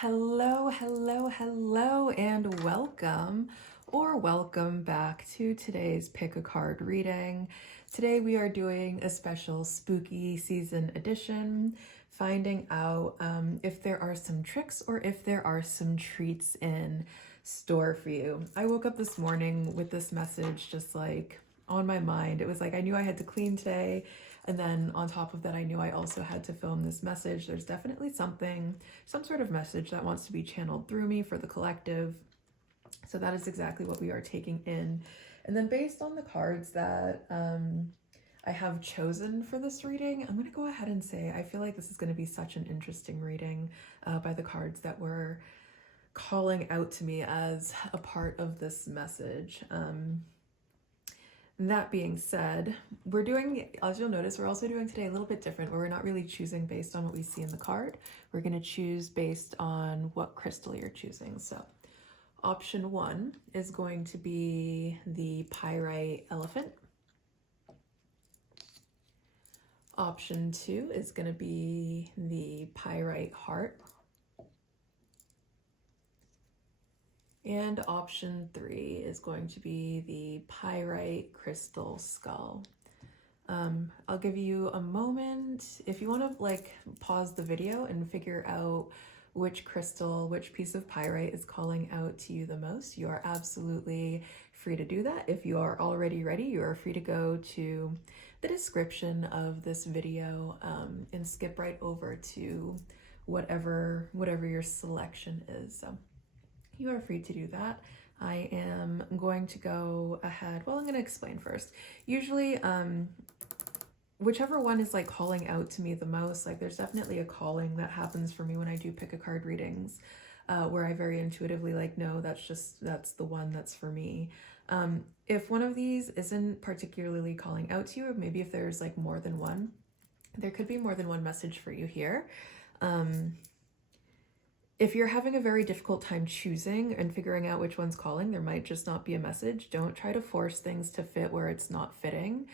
Hello, and welcome back to today's Pick a Card reading. Today we are doing a special spooky season edition, finding out if there are some tricks or if there are some treats in store for you. I woke up this morning with this message just like on my mind. It was like I knew I had to clean today. And then on top of that, I knew I also had to film this message. There's definitely some sort of message that wants to be channeled through me for the collective. So that is exactly what we are taking in. And then based on the cards that I have chosen for this reading, I'm going to go ahead and say I feel like this is going to be such an interesting reading by the cards that were calling out to me as a part of this message. That being said, we're doing, as you'll notice, we're also doing today a little bit different, where we're not really choosing based on what we see in the card. We're going to choose based on what crystal you're choosing. So option 1 is going to be the pyrite elephant. Option 2 is going to be the pyrite heart. And option 3 is going to be the pyrite crystal skull. I'll give you a moment. If you want to pause the video and figure out which crystal, which piece of pyrite is calling out to you the most, you are absolutely free to do that. If you are already ready, you are free to go to the description of this video and skip right over to whatever your selection is. So you are free to do that. I am going to go ahead. Well, I'm going to explain first. Usually, whichever one is calling out to me the most, there's definitely a calling that happens for me when I do pick a card readings, where I very intuitively no, that's the one that's for me. If one of these isn't particularly calling out to you, or maybe if there's more than one, there could be more than one message for you here. If you're having a very difficult time choosing and figuring out which one's calling, there might just not be a message. Don't try to force things to fit where it's not fitting.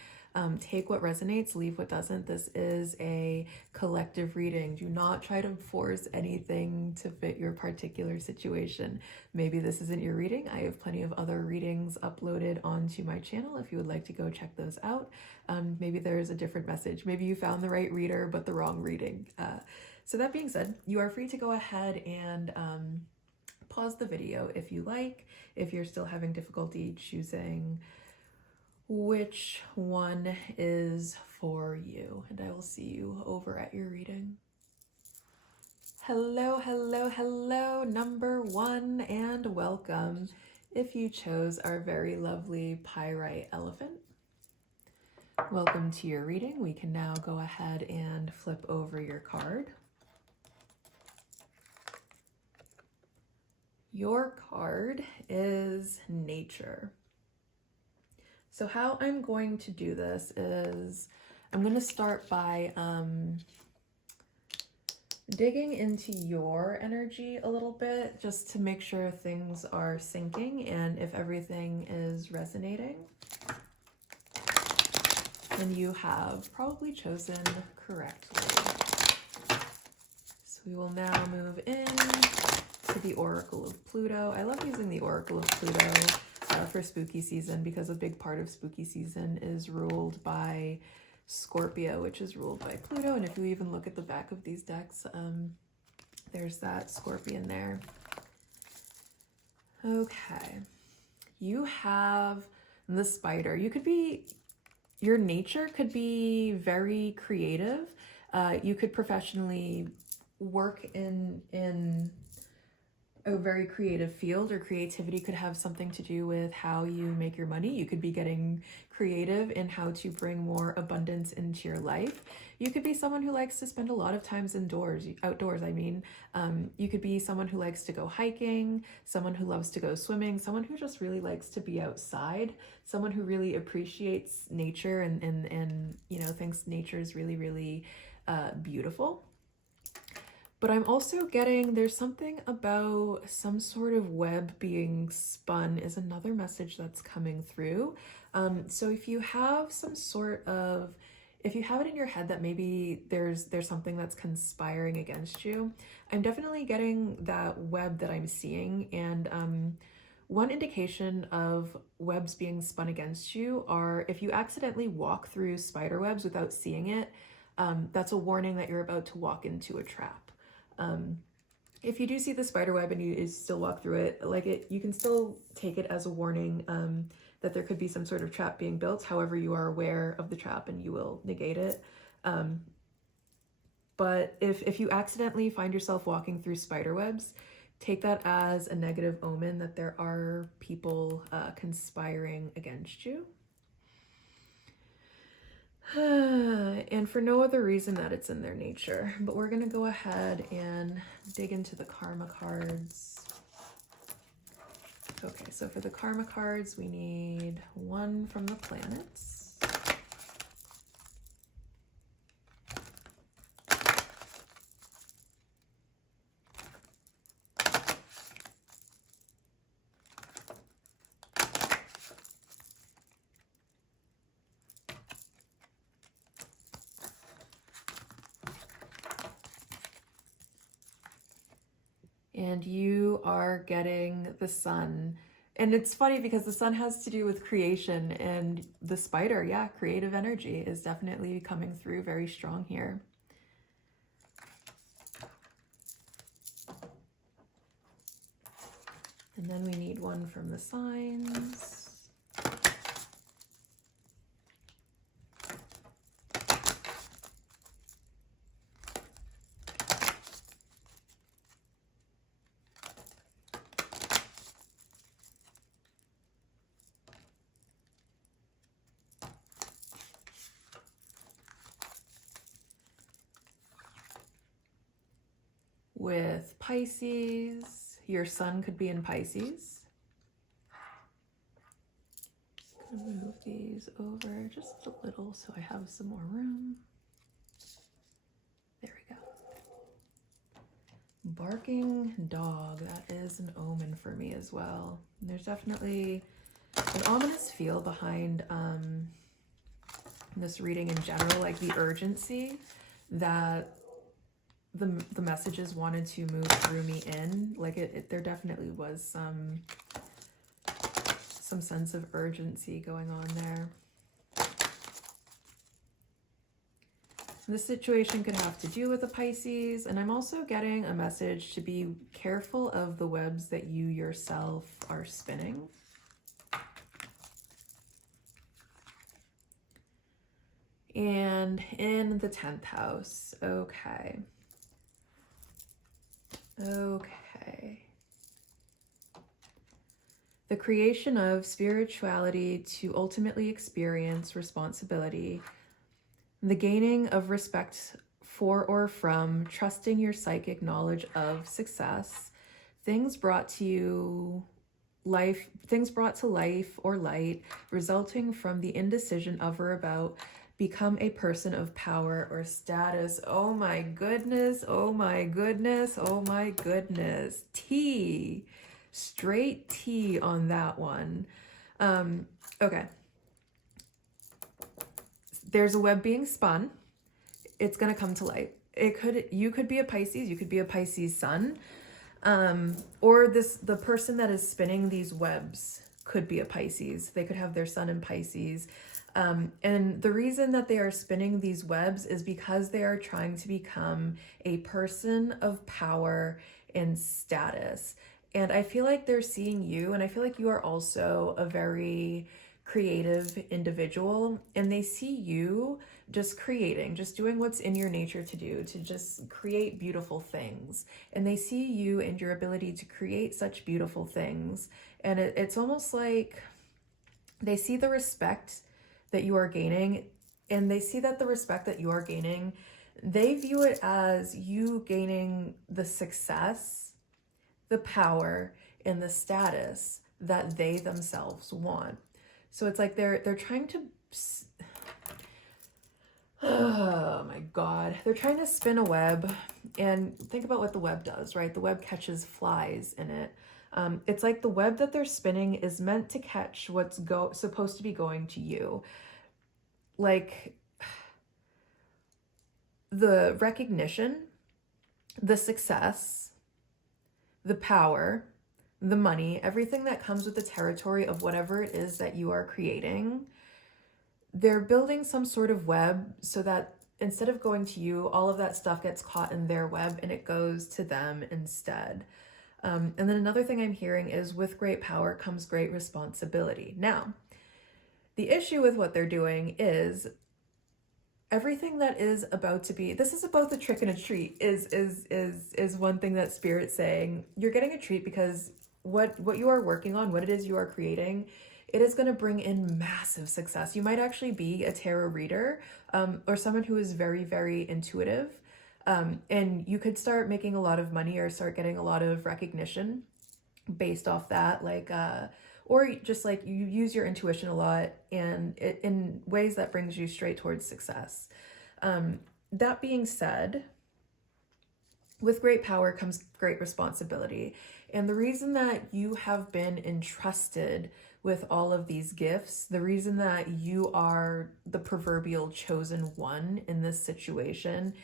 Take what resonates, leave what doesn't. This is a collective reading. Do not try to force anything to fit your particular situation. Maybe this isn't your reading. I have plenty of other readings uploaded onto my channel if you would like to go check those out. Maybe there's a different message. Maybe you found the right reader, but the wrong reading. So that being said, you are free to go ahead and pause the video if you like, if you're still having difficulty choosing which one is for you. And I will see you over at your reading. Hello, number 1, and welcome if you chose our very lovely pyrite elephant. Welcome to your reading. We can now go ahead and flip over your card. Your card is nature. So how I'm going to do this is I'm going to start by digging into your energy a little bit, just to make sure things are syncing and if everything is resonating. And you have probably chosen correctly. So we will now move in to the Oracle of Pluto. I love using the Oracle of Pluto for spooky season because a big part of spooky season is ruled by Scorpio, which is ruled by Pluto. And if you even look at the back of these decks, there's that scorpion there. Okay. You have the spider. Your nature could be very creative. You could professionally work in a very creative field, or creativity could have something to do with how you make your money. You could be getting creative in how to bring more abundance into your life. You could be someone who likes to spend a lot of times outdoors. You could be someone who likes to go hiking, someone who loves to go swimming, someone who just really likes to be outside, someone who really appreciates nature and thinks nature is really, really beautiful. But I'm also getting, there's something about some sort of web being spun is another message that's coming through. So if you have some sort of if you have it in your head that maybe there's something that's conspiring against you, I'm definitely getting that web that I'm seeing. And one indication of webs being spun against you are if you accidentally walk through spider webs without seeing it. That's a warning that you're about to walk into a trap. If you do see the spider web and you still walk through it, like you can still take it as a warning that there could be some sort of trap being built. However, you are aware of the trap and you will negate it. But if you accidentally find yourself walking through spider webs, take that as a negative omen that there are people conspiring against you. And for no other reason that it's in their nature. But we're going to go ahead and dig into the karma cards. Okay, so for the karma cards, we need one from the planets. And you are getting the sun. And it's funny because the sun has to do with creation, and the spider, yeah, creative energy is definitely coming through very strong here. And then we need one from the signs. With Pisces, your sun could be in Pisces. I'm gonna move these over just a little so I have some more room. There we go. Barking dog, that is an omen for me as well. And there's definitely an ominous feel behind this reading in general, like the urgency that the messages wanted to move through me in. Like there definitely was some sense of urgency going on there. This situation could have to do with the Pisces, and I'm also getting a message to be careful of the webs that you yourself are spinning. And in the 10th house, okay. The creation of spirituality to ultimately experience responsibility, the gaining of respect for or from, trusting your psychic knowledge of success, things brought to life or light, resulting from the indecision of or about, become a person of power or status. Oh my goodness, oh my goodness, oh my goodness. Tea. Straight tea on that one. Okay. There's a web being spun. It's going to come to light. You could be a Pisces, you could be a Pisces sun. Or the person that is spinning these webs could be a Pisces. They could have their sun in Pisces. And the reason that they are spinning these webs is because they are trying to become a person of power and status. And I feel like they're seeing you, and I feel like you are also a very creative individual, and they see you just creating, just doing what's in your nature to do, to just create beautiful things. And they see you and your ability to create such beautiful things. And it's almost like they see the respect that you are gaining, and they see that the respect that you are gaining, they view it as you gaining the success, the power, and the status that they themselves want. So it's like they're trying to, oh my God, they're trying to spin a web. And think about what the web does, right? The web catches flies in it. It's like the web that they're spinning is meant to catch what's supposed to be going to you. Like, the recognition, the success, the power, the money, everything that comes with the territory of whatever it is that you are creating, they're building some sort of web so that instead of going to you, all of that stuff gets caught in their web and it goes to them instead. And then another thing I'm hearing is with great power comes great responsibility. Now, the issue with what they're doing is everything that is about to be, this is both a trick and a treat, is one thing that Spirit's saying. You're getting a treat because what you are working on, what it is you are creating, it is going to bring in massive success. You might actually be a tarot reader, or someone who is very, very intuitive. And you could start making a lot of money or start getting a lot of recognition based off that, or just like you use your intuition a lot and in ways that brings you straight towards success. That being said, with great power comes great responsibility. And the reason that you have been entrusted with all of these gifts, the reason that you are the proverbial chosen one in this situation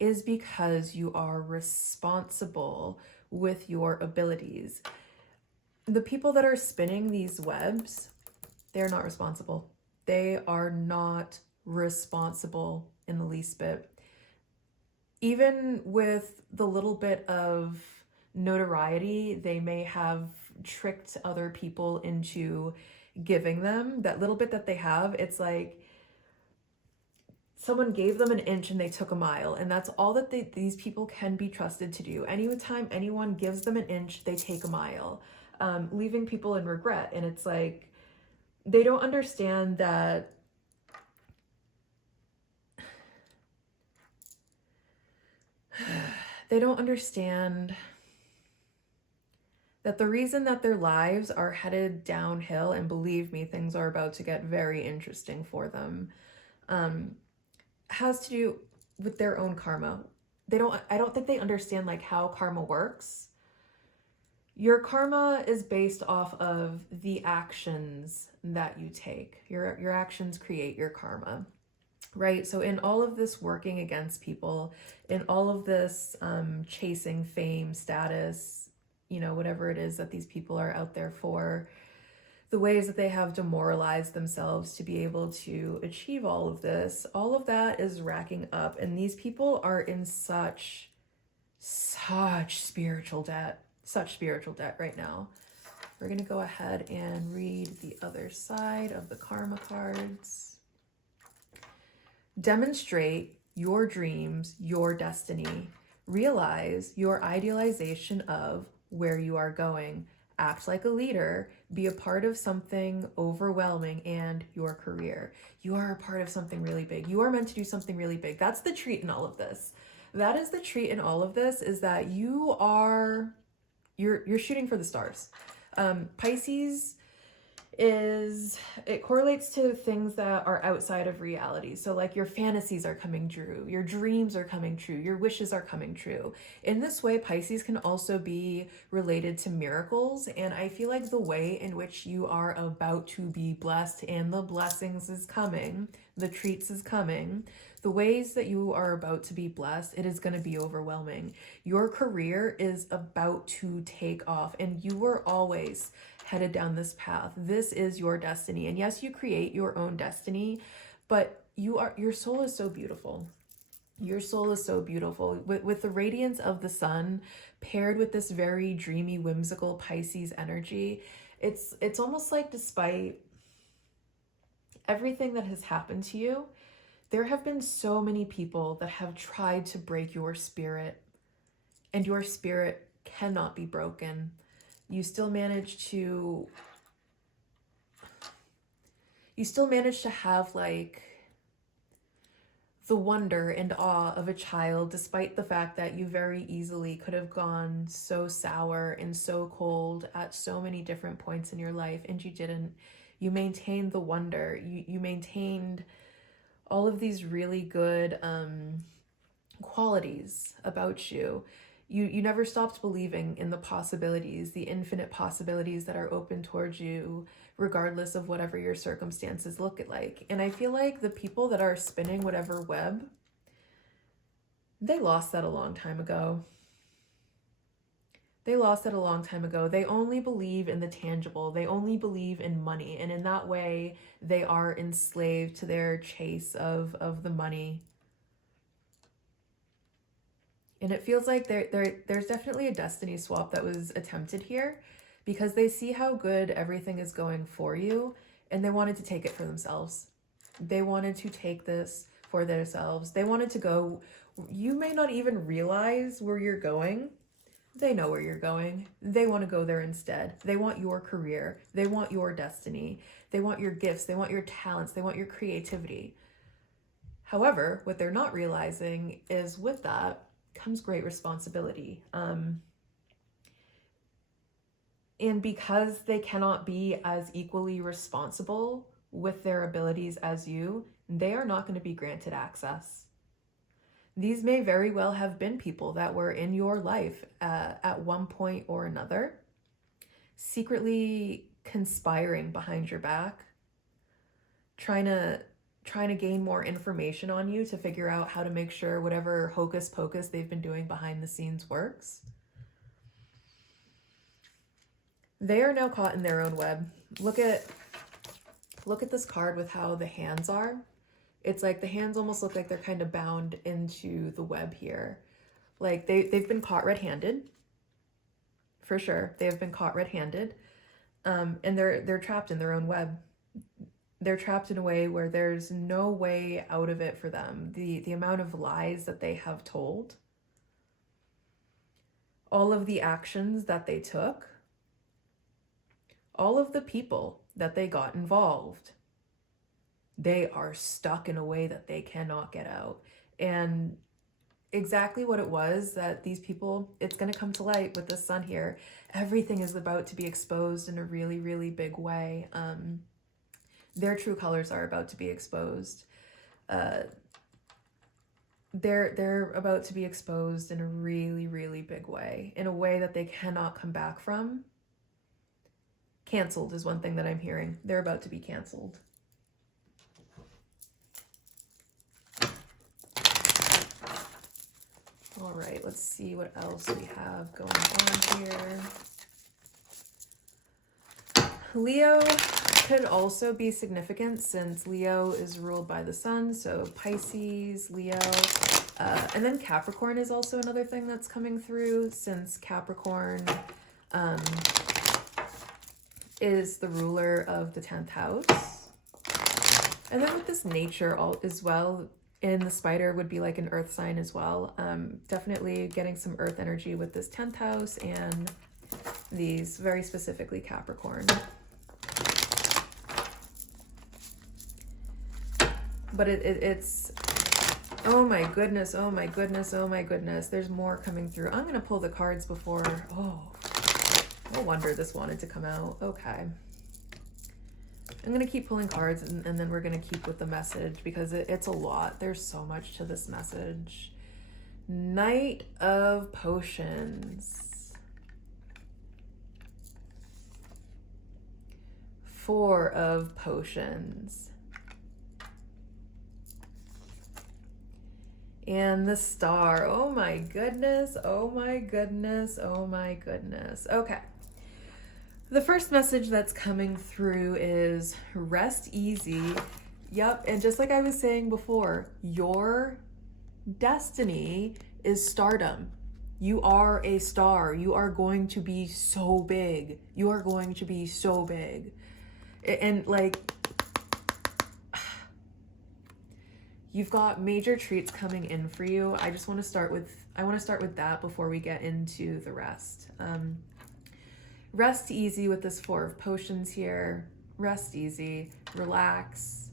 is because you are responsible with your abilities. The people that are spinning these webs, they're not responsible. They are not responsible in the least bit. Even with the little bit of notoriety they may have tricked other people into giving them, that little bit that they have, it's like someone gave them an inch and they took a mile, and that's all that these people can be trusted to do. Anytime anyone gives them an inch, they take a mile, leaving people in regret. And it's like they don't understand that they don't understand that the reason that their lives are headed downhill, and believe me, things are about to get very interesting for them, has to do with their own karma. I don't think they understand like how karma works. Your karma is based off of the actions that you take. Your actions create your karma, right? So in all of this working against people, in all of this chasing fame, status, whatever it is that these people are out there for, the ways that they have demoralized themselves to be able to achieve all of this, all of that is racking up. And these people are in such spiritual debt right now. We're going to go ahead and read the other side of the karma cards. Demonstrate your dreams, your destiny. Realize your idealization of where you are going. Act like a leader. Be a part of something overwhelming and your career. You are a part of something really big. You are meant to do something really big. That's the treat in all of this. That is the treat in all of this, is that you're shooting for the stars. Pisces it correlates to things that are outside of reality. So like your fantasies are coming true, your dreams are coming true, your wishes are coming true. In this way, Pisces can also be related to miracles. And I feel like the way in which you are about to be blessed and the blessings is coming, the treats is coming, the ways that you are about to be blessed, it is going to be overwhelming. Your career is about to take off, and you were always headed down this path. This is your destiny. And yes, you create your own destiny, but your soul is so beautiful. Your soul is so beautiful. With the radiance of the sun paired with this very dreamy, whimsical Pisces energy, it's almost like despite everything that has happened to you, there have been so many people that have tried to break your spirit, and your spirit cannot be broken. You still manage to have like the wonder and awe of a child, despite the fact that you very easily could have gone so sour and so cold at so many different points in your life, and you didn't. You maintained the wonder. You maintained all of these really good qualities about you. You never stopped believing in the possibilities, the infinite possibilities that are open towards you, regardless of whatever your circumstances look like. And I feel like the people that are spinning whatever web, They lost that a long time ago. They lost it a long time ago. They only believe in the tangible. They only believe in money. And in that way, they are enslaved to their chase of the money. And it feels like there's definitely a destiny swap that was attempted here, because they see how good everything is going for you and they wanted to take it for themselves. They wanted to take this for themselves. They wanted to go. You may not even realize where you're going. They know where you're going. They want to go there instead. They want your career. They want your destiny. They want your gifts. They want your talents. They want your creativity. However, what they're not realizing is with that comes great responsibility. And because they cannot be as equally responsible with their abilities as you, they are not going to be granted access. These may very well have been people that were in your life at one point or another, secretly conspiring behind your back, trying to gain more information on you to figure out how to make sure whatever hocus pocus they've been doing behind the scenes works. They are now caught in their own web. Look at this card with how the hands are. It's like the hands almost look like they're kind of bound into the web here. Like they've been caught red-handed. For sure. They have been caught red-handed. And they're trapped in their own web. They're trapped in a way where there's no way out of it for them. The amount of lies that they have told, all of the actions that they took, all of the people that they got involved, they are stuck in a way that they cannot get out. And exactly what it was that these people, it's going to come to light with the sun here. Everything is about to be exposed in a really, really big way. Their true colors are about to be exposed. They're about to be exposed in a really, really big way, in a way that they cannot come back from. Canceled is one thing that I'm hearing. They're about to be canceled. All right, let's see what else we have going on here. Leo could also be significant since Leo is ruled by the sun. So Pisces, Leo, and then Capricorn is also another thing that's coming through, since Capricorn is the ruler of the 10th house. And then with this nature as well, in the spider would be like an earth sign as well. Definitely getting some earth energy with this 10th house and these, very specifically Capricorn. But it's, oh my goodness, oh my goodness, oh my goodness. There's more coming through. I'm going to pull the cards before, oh, no wonder this wanted to come out. Okay. I'm going to keep pulling cards and then we're going to keep with the message because it's a lot. There's so much to this message. Knight of Potions. 4 of Potions. And the Star. Oh my goodness. Oh my goodness. Oh my goodness. Okay. The first message that's coming through is rest easy. Yep, and just like I was saying before, your destiny is stardom. You are a star. You are going to be so big. You are going to be so big. And like, you've got major treats coming in for you. I want to start with that before we get into the rest. Rest easy with this 4 of Potions here. Rest easy, relax.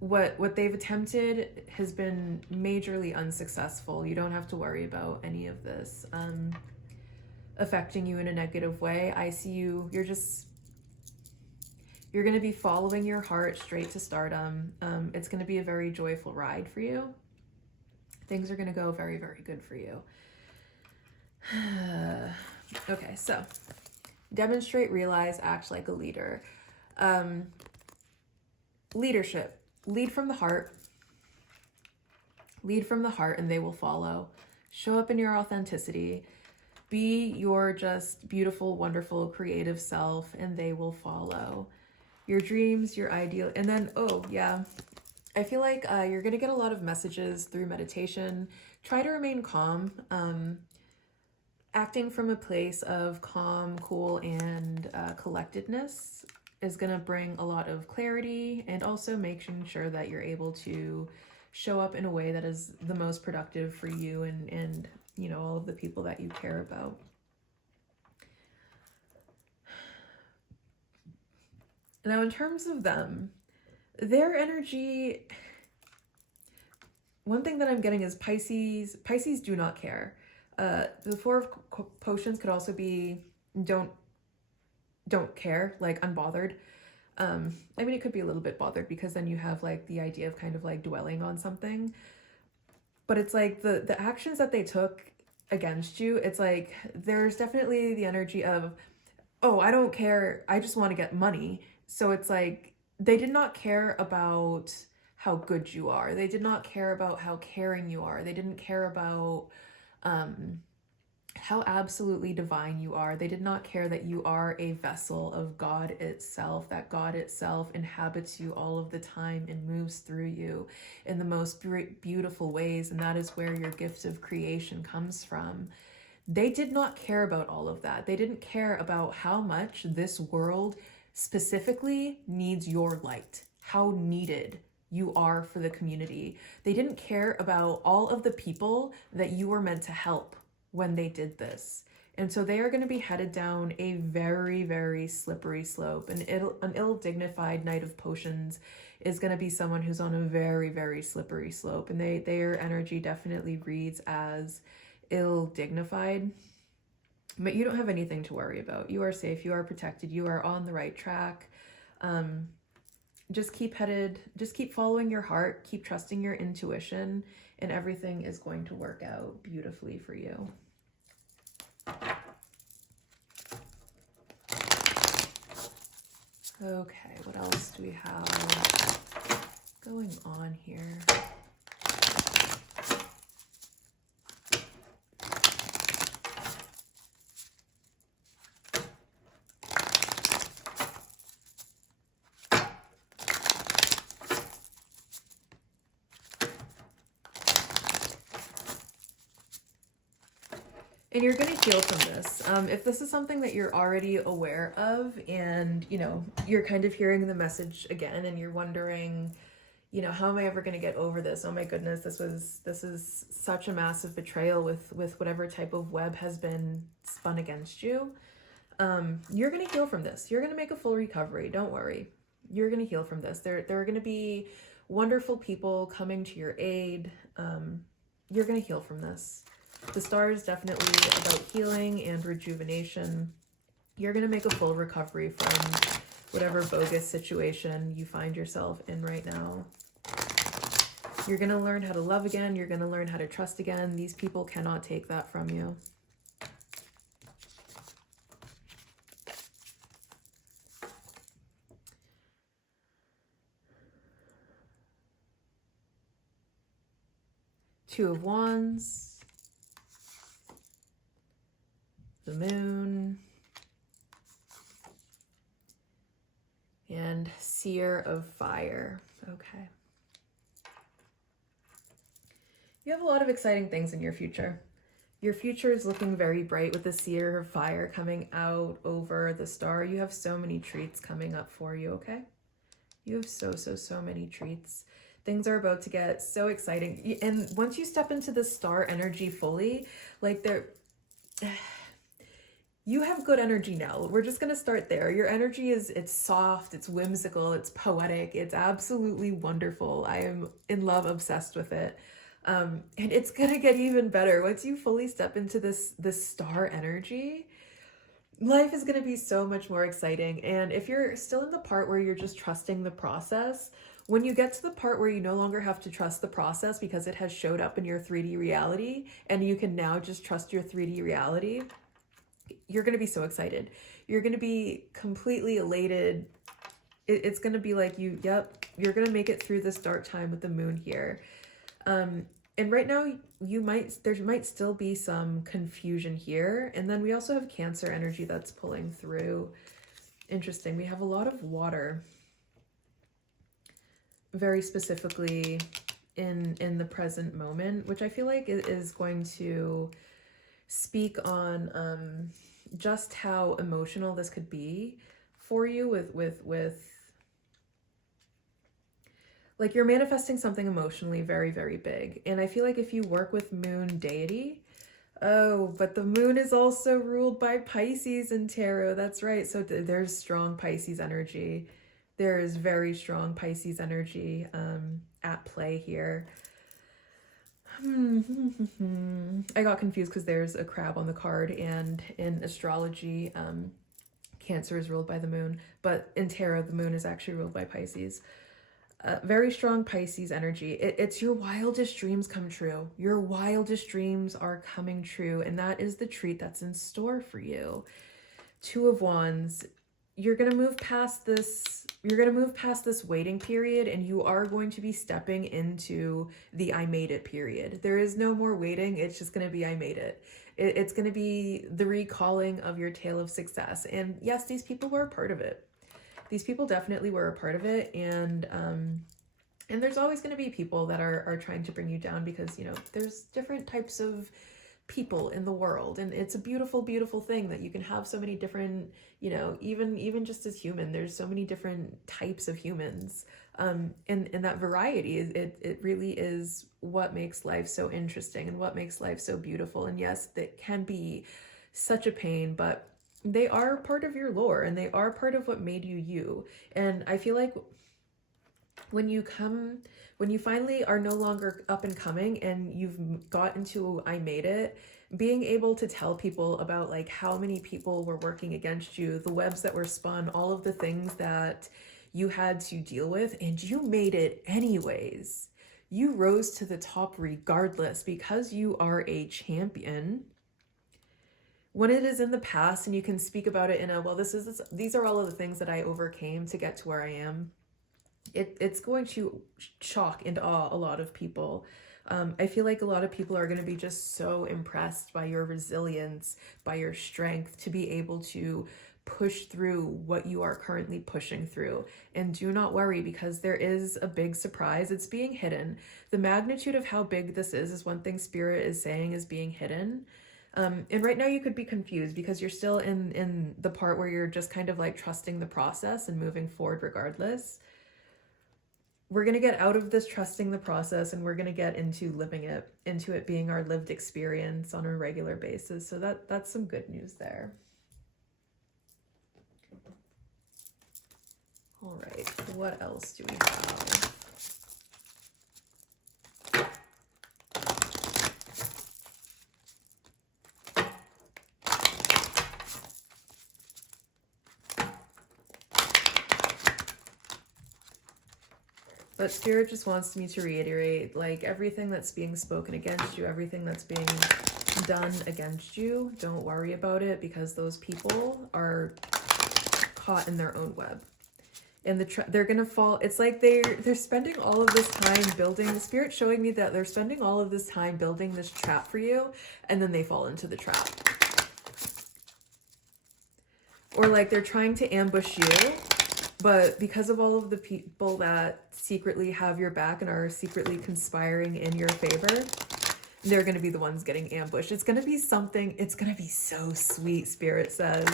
What they've attempted has been majorly unsuccessful. You don't have to worry about any of this affecting you in a negative way. I see you're going to be following your heart straight to stardom. It's going to be a very joyful ride for you. Things are going to go very, very good for you. Okay, so demonstrate, realize, act like a leader. Leadership. Lead from the heart. Lead from the heart and they will follow. Show up in your authenticity. Be your just beautiful, wonderful, creative self and they will follow. Your dreams, your ideal. And then, oh yeah, I feel like you're going to get a lot of messages through meditation. Try to remain calm. Acting from a place of calm, cool, and collectedness is going to bring a lot of clarity, and also making sure that you're able to show up in a way that is the most productive for you and you know, all of the people that you care about. Now, in terms of them, their energy, one thing that I'm getting is Pisces do not care. The Four of Potions could also be don't care, like unbothered. I mean, it could be a little bit bothered because then you have like the idea of kind of like dwelling on something. But it's like the actions that they took against you, it's like there's definitely the energy of, oh, I don't care, I just want to get money. So it's like they did not care about how good you are. They did not care about how caring you are. They didn't care about how absolutely divine you are. They did not care that you are a vessel of God itself, that God itself inhabits you all of the time and moves through you in the most beautiful ways. And that is where your gift of creation comes from. They did not care about all of that. They didn't care about how much this world specifically needs your light, how needed you are for the community. They didn't care about all of the people that you were meant to help when they did this. And so they are going to be headed down a very, very slippery slope. And an ill-dignified Knight of Potions is going to be someone who's on a very, very slippery slope. And their energy definitely reads as ill-dignified. But you don't have anything to worry about. You are safe. You are protected. You are on the right track. Just keep following your heart. Keep trusting your intuition. And everything is going to work out beautifully for you. Okay, what else do we have going on here? And you're going to heal from this. If this is something that you're already aware of and, you know, you're kind of hearing the message again and you're wondering, you know, how am I ever going to get over this? Oh my goodness, this is such a massive betrayal with whatever type of web has been spun against you. You're going to heal from this. You're going to make a full recovery. Don't worry. You're going to heal from this. There are going to be wonderful people coming to your aid. You're going to heal from this. The star is definitely about healing and rejuvenation. You're going to make a full recovery from whatever bogus situation you find yourself in right now. You're going to learn how to love again. You're going to learn how to trust again. These people cannot take that from you. Two of Wands. The Moon, and Seer of Fire. Okay. You have a lot of exciting things in your future. Your future is looking very bright with the Seer of Fire coming out over the star. You have so many treats coming up for you, okay? You have so many treats. Things are about to get so exciting. And once you step into the star energy fully, like you have good energy now. We're just going to start there. Your energy it's soft, it's whimsical, it's poetic, it's absolutely wonderful. I am in love, obsessed with it. And it's going to get even better. Once you fully step into this star energy, life is going to be so much more exciting. And if you're still in the part where you're just trusting the process, when you get to the part where you no longer have to trust the process because it has showed up in your 3D reality and you can now just trust your 3D reality, you're going to be so excited. You're going to be completely elated. It's going to be like you're going to make it through this dark time with the moon here. And right now there might still be some confusion here. And then we also have Cancer energy that's pulling through. Interesting. We have a lot of water, very specifically in the present moment, which I feel like is going to speak on just how emotional this could be for you with like you're manifesting something emotionally very, very big. And I feel like if you work with moon deity, oh, but the moon is also ruled by Pisces in tarot. That's right. So there's strong Pisces energy. There is very strong Pisces energy at play here. I got confused because there's a crab on the card, and in astrology, Cancer is ruled by the moon, but in tarot, the moon is actually ruled by Pisces. Very strong Pisces energy. It's your wildest dreams come true. Your wildest dreams are coming true, and that is the treat that's in store for you. Two of Wands. You're going to move past this. You're going to move past this waiting period, and you are going to be stepping into the I made it period. There is no more waiting. It's just going to be I made it. It's going to be the recalling of your tale of success. And yes, these people were a part of it. These people definitely were a part of it. And there's always going to be people that are trying to bring you down because, you know, there's different types of people in the world, and it's a beautiful, beautiful thing that you can have so many different, you know, even just as human, there's so many different types of humans, and that variety it really is what makes life so interesting and what makes life so beautiful. And yes, that can be such a pain, but they are part of your lore, and they are part of what made you you. And I feel like when you finally are no longer up and coming and you've got into I made it, being able to tell people about like how many people were working against you, the webs that were spun, all of the things that you had to deal with, and you made it anyways. You rose to the top regardless because you are a champion. When it is in the past and you can speak about it in a, well, these are all of the things that I overcame to get to where I am, it's going to shock and awe a lot of people. I feel like a lot of people are going to be just so impressed by your resilience, by your strength to be able to push through what you are currently pushing through. And do not worry, because there is a big surprise. It's being hidden. The magnitude of how big this is one thing Spirit is saying is being hidden. And right now you could be confused because you're still in the part where you're just kind of like trusting the process and moving forward regardless. We're going to get out of this trusting the process, and we're going to get into living it, into it being our lived experience on a regular basis. So that's some good news there. All right, what else do we have? But Spirit just wants me to reiterate, like, everything that's being spoken against you, everything that's being done against you, don't worry about it, because those people are caught in their own web. And they're gonna fall. It's like they're spending all of this time building. Spirit showing me that they're spending all of this time building this trap for you, and then they fall into the trap. Or like they're trying to ambush you, but because of all of the people that secretly have your back and are secretly conspiring in your favor, they're going to be the ones getting ambushed. It's going to be something, it's going to be so sweet, Spirit says.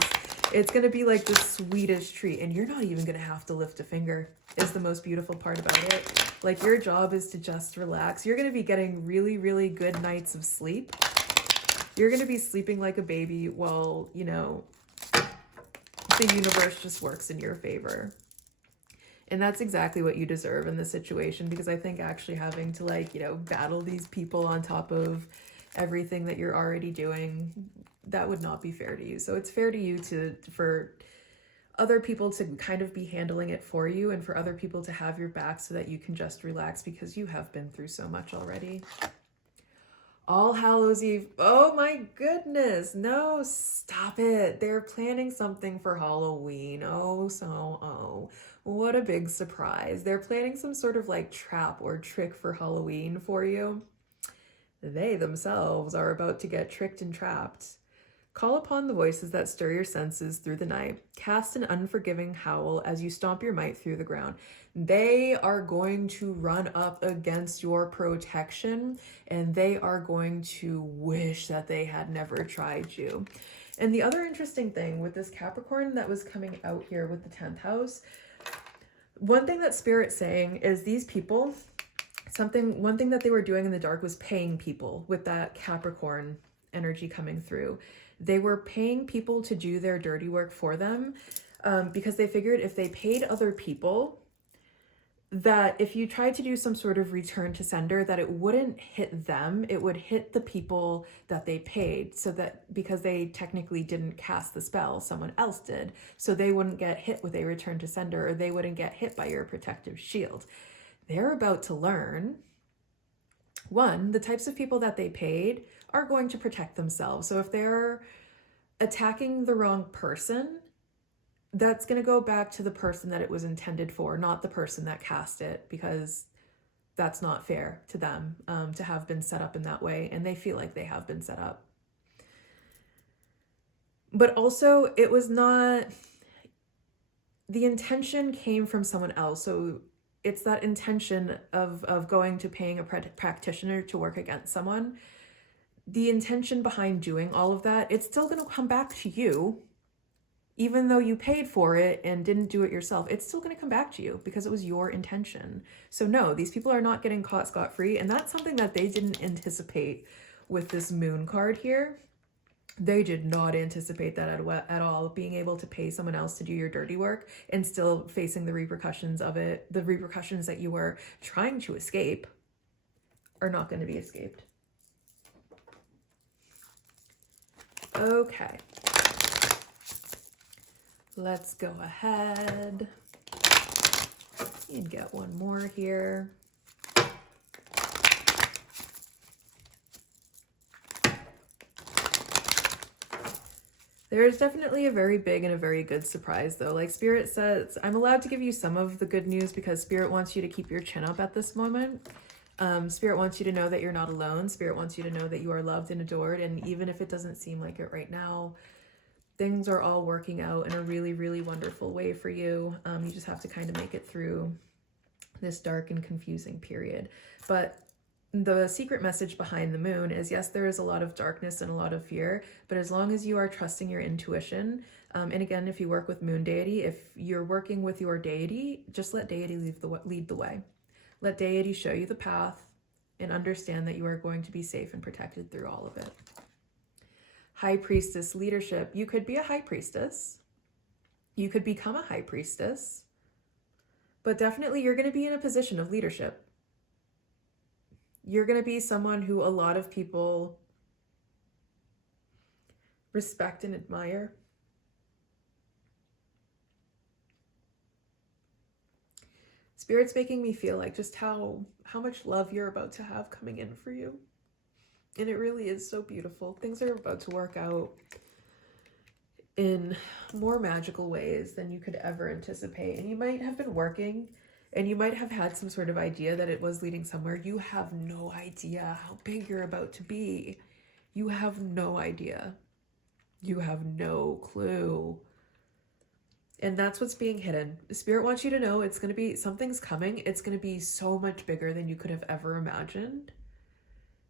It's going to be like the sweetest treat, and you're not even going to have to lift a finger, is the most beautiful part about it. Like, your job is to just relax. You're going to be getting really, really good nights of sleep. You're going to be sleeping like a baby while, you know, the universe just works in your favor. And that's exactly what you deserve in this situation, because I think actually having to, like, you know, battle these people on top of everything that you're already doing, that would not be fair to you. So it's fair to you for other people to kind of be handling it for you, and for other people to have your back so that you can just relax, because you have been through so much already. All Hallows Eve. Oh my goodness. No, stop it. They're planning something for Halloween. What a big surprise. They're planning some sort of like trap or trick for Halloween for you. They themselves are about to get tricked and trapped. Call upon the voices that stir your senses through the night. Cast an unforgiving howl as you stomp your might through the ground. They are going to run up against your protection, and they are going to wish that they had never tried you. And the other interesting thing with this Capricorn that was coming out here with the 10th house, one thing that Spirit's saying is these people, one thing that they were doing in the dark was paying people with that Capricorn energy coming through. They were paying people to do their dirty work for them, because they figured if they paid other people, that if you tried to do some sort of return to sender, that it wouldn't hit them, it would hit the people that they paid, so that because they technically didn't cast the spell, someone else did, so they wouldn't get hit with a return to sender, or they wouldn't get hit by your protective shield. They're about to learn, one, the types of people that they paid are going to protect themselves. So if they're attacking the wrong person, that's going to go back to the person that it was intended for, not the person that cast it, because that's not fair to them, to have been set up in that way, and they feel like they have been set up. But also, it was not, the intention came from someone else, so it's that intention of going to paying a practitioner to work against someone. The intention behind doing all of that, it's still going to come back to you. Even though you paid for it and didn't do it yourself, it's still going to come back to you because it was your intention. So no, these people are not getting caught scot-free, and that's something that they didn't anticipate with this moon card here. They did not anticipate that at all, being able to pay someone else to do your dirty work and still facing the repercussions of it. The repercussions that you were trying to escape are not going to be escaped. Okay. Let's go ahead and get one more here. There's definitely a very big and a very good surprise though. Like Spirit says, I'm allowed to give you some of the good news because Spirit wants you to keep your chin up at this moment. Spirit wants you to know that you're not alone. Spirit wants you to know that you are loved and adored. And even if it doesn't seem like it right now, things are all working out in a really, really wonderful way for you. You just have to kind of make it through this dark and confusing period. But the secret message behind the moon is, yes, there is a lot of darkness and a lot of fear, but as long as you are trusting your intuition, and again, if you work with moon deity, if you're working with your deity, just let deity lead the way. Let deity show you the path and understand that you are going to be safe and protected through all of it. High priestess leadership. You could be a high priestess. You could become a high priestess, but definitely you're going to be in a position of leadership. You're going to be someone who a lot of people respect and admire. Spirit's making me feel like just how much love you're about to have coming in for you. And it really is so beautiful. Things are about to work out in more magical ways than you could ever anticipate. And you might have been working and you might have had some sort of idea that it was leading somewhere. You have no idea how big you're about to be. You have no idea. You have no clue. And that's what's being hidden. Spirit wants you to know it's going to be, something's coming. It's going to be so much bigger than you could have ever imagined.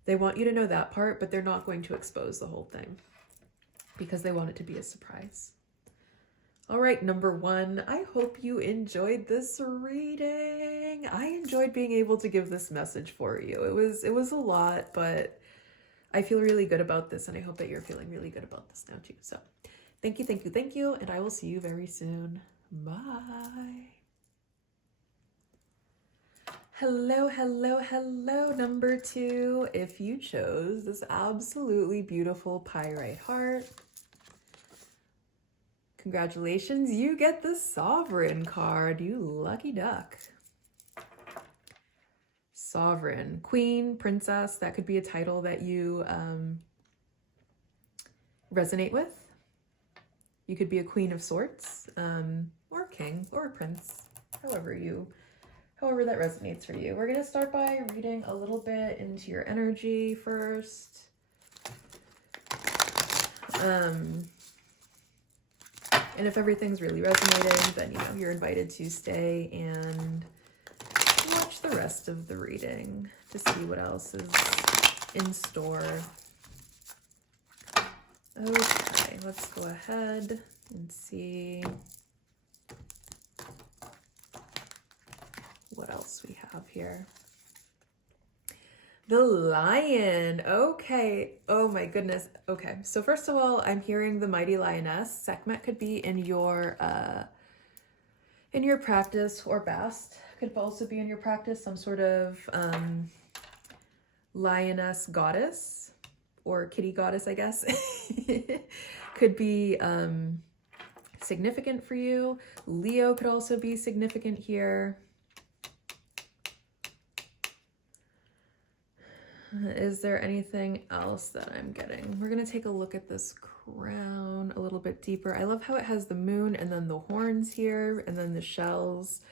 They want you to know that part, but they're not going to expose the whole thing because they want it to be a surprise. All right, number one, I hope you enjoyed this reading. I enjoyed being able to give this message for you. It was a lot, but I feel really good about this, and I hope that you're feeling really good about this now too. So thank you, and I will see you very soon. Bye. Hello, number two. If you chose this absolutely beautiful pyrite heart, congratulations, you get the Sovereign card, you lucky duck. Sovereign, queen, princess, that could be a title that you resonate with. You could be a queen of sorts, or a king, or a prince, however however that resonates for you. We're going to start by reading a little bit into your energy first. And if everything's really resonating, then, you know, you're invited to stay and watch the rest of the reading to see what else is in store. Okay, let's go ahead and see what else we have here. The Lion. Okay. Oh my goodness. Okay. So first of all, I'm hearing the Mighty Lioness. Sekhmet could be in your practice, or Bast could also be in your practice. Some sort of lioness goddess, or kitty goddess, I guess, could be significant for you. Leo could also be significant here. Is there anything else that I'm getting? We're going to take a look at this crown a little bit deeper. I love how it has the moon and then the horns here and then the shells.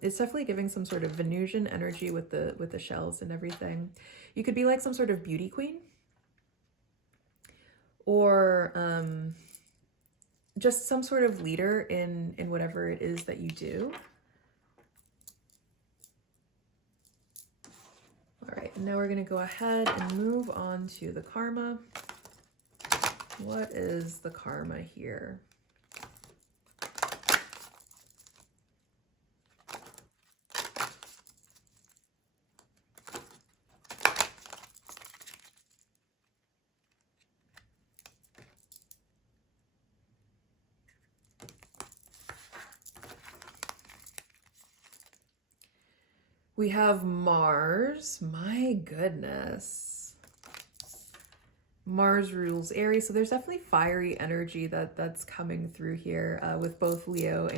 It's definitely giving some sort of Venusian energy with the shells and everything. You could be like some sort of beauty queen, or just some sort of leader in whatever it is that you do. All right, now we're going to go ahead and move on to the karma. What is the karma here? We have Mars. My goodness. Mars rules Aries, so there's definitely fiery energy that's coming through here with both Leo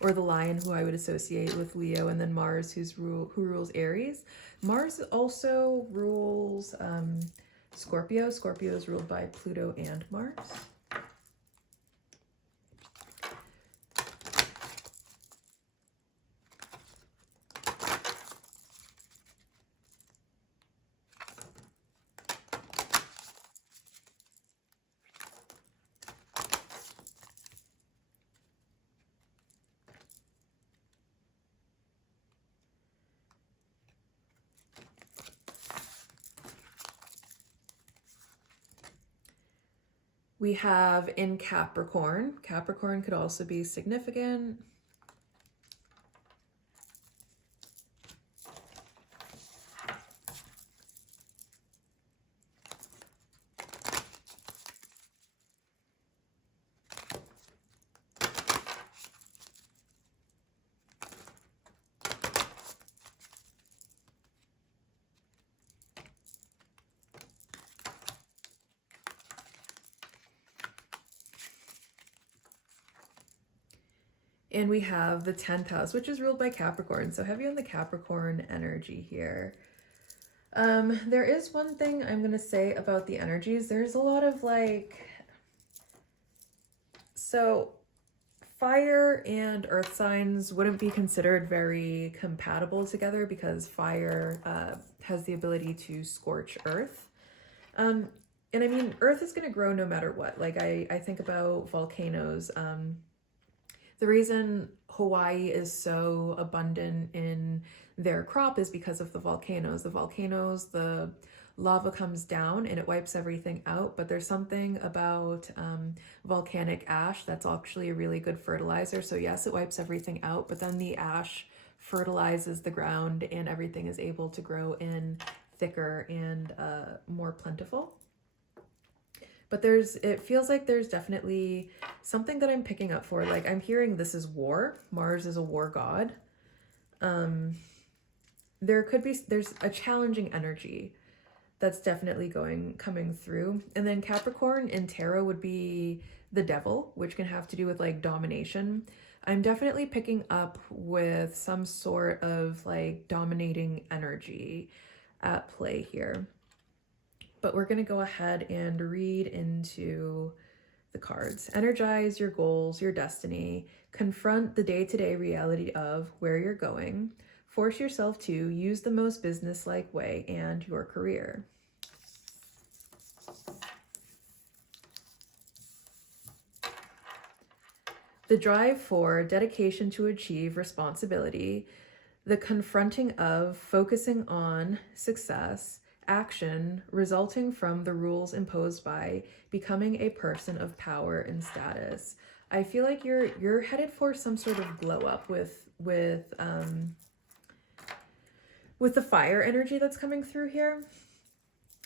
or the Lion, who I would associate with Leo, and then Mars, who rules Aries. Mars also rules Scorpio. Scorpio is ruled by Pluto and Mars. We have in Capricorn. Capricorn could also be significant. And we have the 10th house, which is ruled by Capricorn. So heavy on the Capricorn energy here. There is one thing I'm going to say about the energies. There's a lot of so fire and earth signs wouldn't be considered very compatible together, because fire has the ability to scorch earth. And I mean, earth is going to grow no matter what. Like I think about volcanoes. The reason Hawaii is so abundant in their crop is because of the volcanoes. The lava comes down and it wipes everything out, but there's something about volcanic ash that's actually a really good fertilizer. So yes, it wipes everything out, but then the ash fertilizes the ground and everything is able to grow in thicker and more plentiful. But it feels like there's definitely something that I'm picking up for. Like I'm hearing this is war. Mars is a war god. There's a challenging energy that's definitely coming through. And then Capricorn in tarot would be the devil, which can have to do with like domination. I'm definitely picking up with some sort of like dominating energy at play here. But we're going to go ahead and read into the cards. Energize your goals, your destiny. Confront the day-to-day reality of where you're going. Force yourself to use the most businesslike way and your career. The drive for dedication to achieve responsibility, the confronting of, focusing on success, action resulting from the rules imposed by, becoming a person of power and status. I feel like you're headed for some sort of glow up with the fire energy that's coming through here.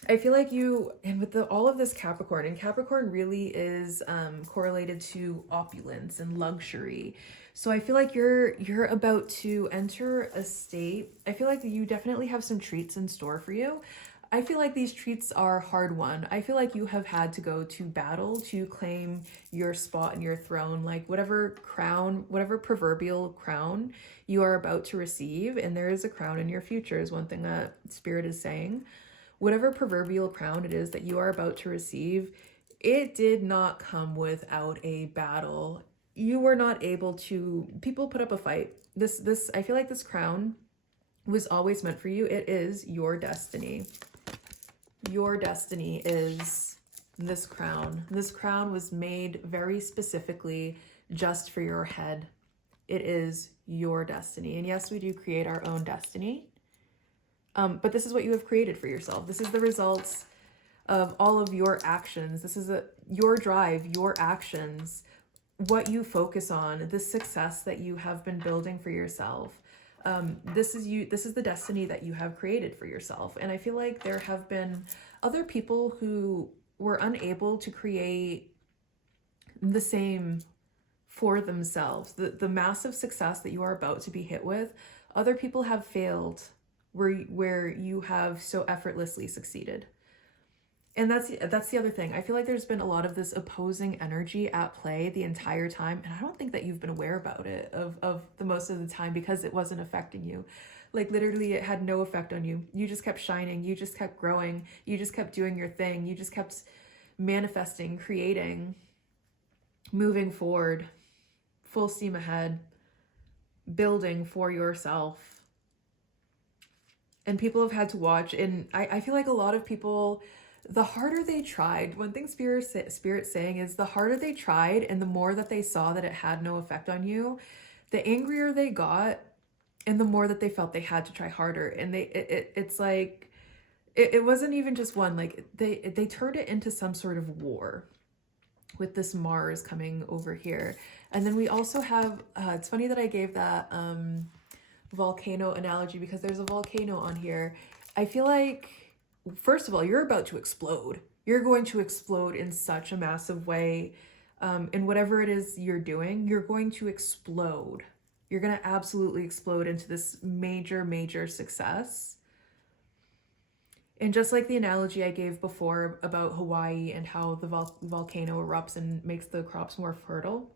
I feel like you, and with all of this Capricorn, and Capricorn really is correlated to opulence and luxury. So I feel like you're about to enter a state. I feel like you definitely have some treats in store for you. I feel like these treats are hard won. I feel like you have had to go to battle to claim your spot in your throne, like whatever crown, whatever proverbial crown you are about to receive. And there is a crown in your future is one thing that Spirit is saying. Whatever proverbial crown it is that you are about to receive, it did not come without a battle. You were not able to, people put up a fight. I feel like this crown was always meant for you. It is your destiny. Your destiny is this crown. This crown was made very specifically just for your head. It is your destiny. And yes, we do create our own destiny. But this is what you have created for yourself. This is the results of all of your actions. This is your drive, your actions, what you focus on, the success that you have been building for yourself. This is the destiny that you have created for yourself. And I feel like there have been other people who were unable to create the same for themselves. The massive success that you are about to be hit with, other people have failed where you have so effortlessly succeeded. And that's the other thing. I feel like there's been a lot of this opposing energy at play the entire time. And I don't think that you've been aware about it of the most of the time because it wasn't affecting you. Like literally it had no effect on you. You just kept shining. You just kept growing. You just kept doing your thing. You just kept manifesting, creating, moving forward, full steam ahead, building for yourself. And people have had to watch. And I feel like a lot of people, the harder they tried, one thing Spirit's saying is the harder they tried and the more that they saw that it had no effect on you, the angrier they got and the more that they felt they had to try harder. And it's like, it wasn't even just one, like they turned it into some sort of war with this Mars coming over here. And then we also have, it's funny that I gave that volcano analogy because there's a volcano on here. I feel like, first of all, you're about to explode. You're going to explode in such a massive way. And whatever it is you're doing, you're going to explode. You're going to absolutely explode into this major, major success. And just like the analogy I gave before about Hawaii and how the volcano erupts and makes the crops more fertile,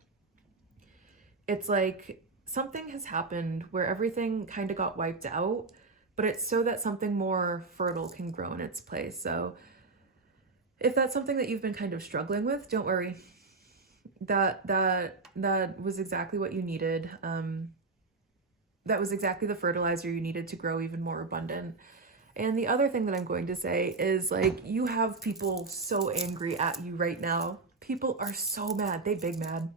it's like something has happened where everything kind of got wiped out, but it's so that something more fertile can grow in its place. So if that's something that you've been kind of struggling with, don't worry. That was exactly what you needed. That was exactly the fertilizer you needed to grow even more abundant. And the other thing that I'm going to say is, like, you have people so angry at you right now. People are so mad. They big mad.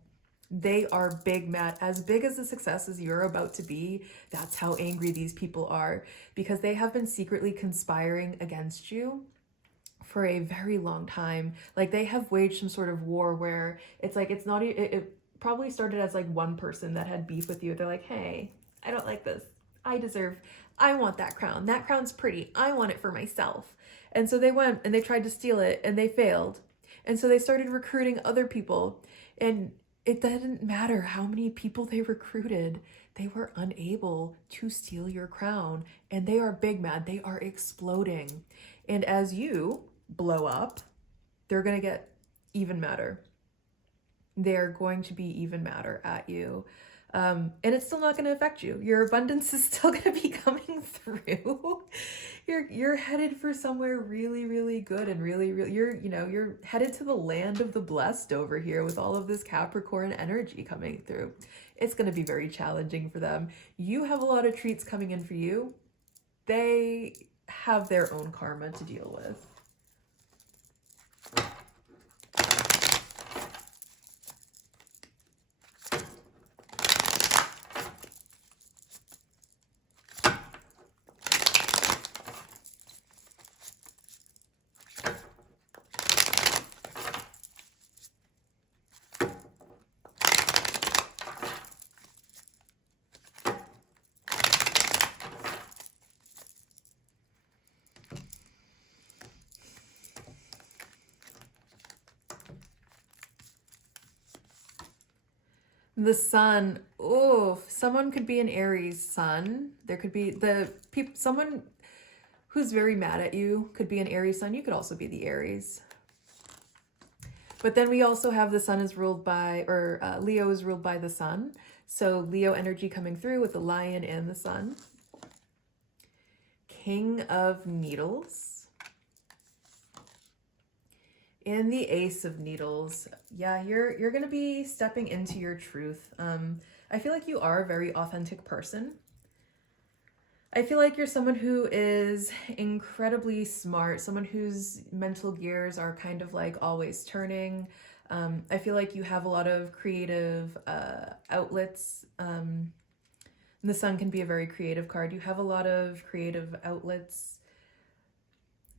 They are big mad. As big as the successes you're about to be, that's how angry these people are, because they have been secretly conspiring against you for a very long time. Like, they have waged some sort of war where it's like, it's not, it probably started as like one person that had beef with you. They're like, hey, I don't like this. I want that crown. That crown's pretty. I want it for myself. And so they went and they tried to steal it and they failed. And so they started recruiting other people, and it didn't matter how many people they recruited. They were unable to steal your crown, and they are big mad. They are exploding. And as you blow up, they're going to get even madder. They're going to be even madder at you. And it's still not going to affect you. Your abundance is still going to be coming through. You're headed for somewhere really, really good and really, really, you're headed to the land of the blessed over here with all of this Capricorn energy coming through. It's going to be very challenging for them. You have a lot of treats coming in for you. They have their own karma to deal with. The sun, oh, someone could be an Aries sun. There could be someone who's very mad at you could be an Aries sun. You could also be the Aries. But then we also have the sun is ruled by, or Leo is ruled by the sun. So Leo energy coming through with the lion and the sun. King of Needles. And the Ace of Needles. Yeah, you're going to be stepping into your truth. I feel like you are a very authentic person. I feel like you're someone who is incredibly smart, someone whose mental gears are kind of like always turning. I feel like you have a lot of creative outlets. The sun can be a very creative card. You have a lot of creative outlets.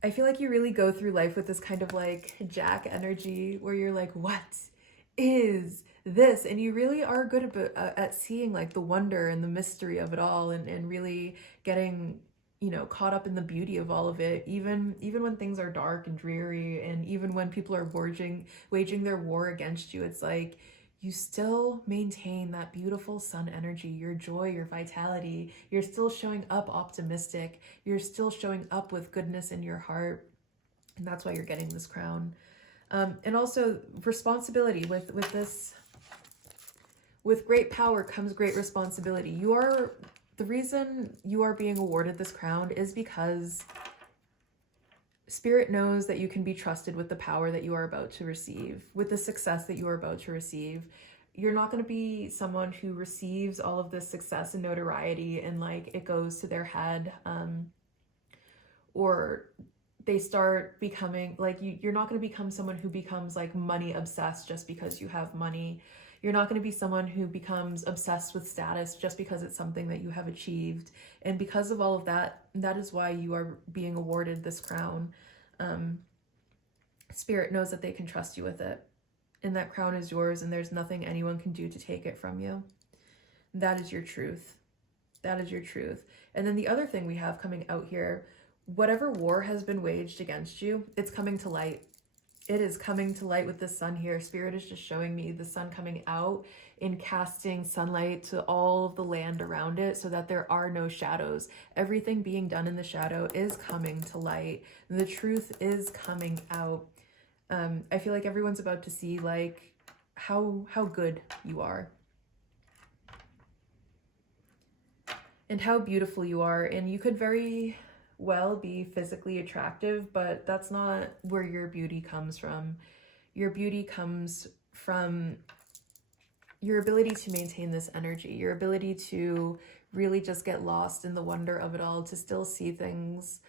I feel like you really go through life with this kind of like Jack energy where you're like, what is this? And you really are good at seeing like the wonder and the mystery of it all, and really getting, caught up in the beauty of all of it, even when things are dark and dreary, and even when people are waging their war against you. It's like you still maintain that beautiful sun energy, your joy, your vitality. You're still showing up optimistic. You're still showing up with goodness in your heart. And that's why you're getting this crown. And also responsibility with this. With great power comes great responsibility. The reason you are being awarded this crown is because Spirit knows that you can be trusted with the power that you are about to receive, with the success that you are about to receive. You're not going to be someone who receives all of this success and notoriety and like it goes to their head, or they start becoming like you're not going to become someone who becomes like money obsessed just because you have money. You're not going to be someone who becomes obsessed with status just because it's something that you have achieved. And because of all of that, that is why you are being awarded this crown. Spirit knows that they can trust you with it. And that crown is yours, and there's nothing anyone can do to take it from you. That is your truth. That is your truth. And then the other thing we have coming out here, whatever war has been waged against you, it's coming to light. It is coming to light with the sun here. Spirit is just showing me the sun coming out and casting sunlight to all of the land around it so that there are no shadows. Everything being done in the shadow is coming to light. The truth is coming out. I feel like everyone's about to see like how good you are. And how beautiful you are. And you could very well be physically attractive, but that's not where your beauty comes from. Your beauty comes from your ability to maintain this energy, your ability to really just get lost in the wonder of it all, to still see things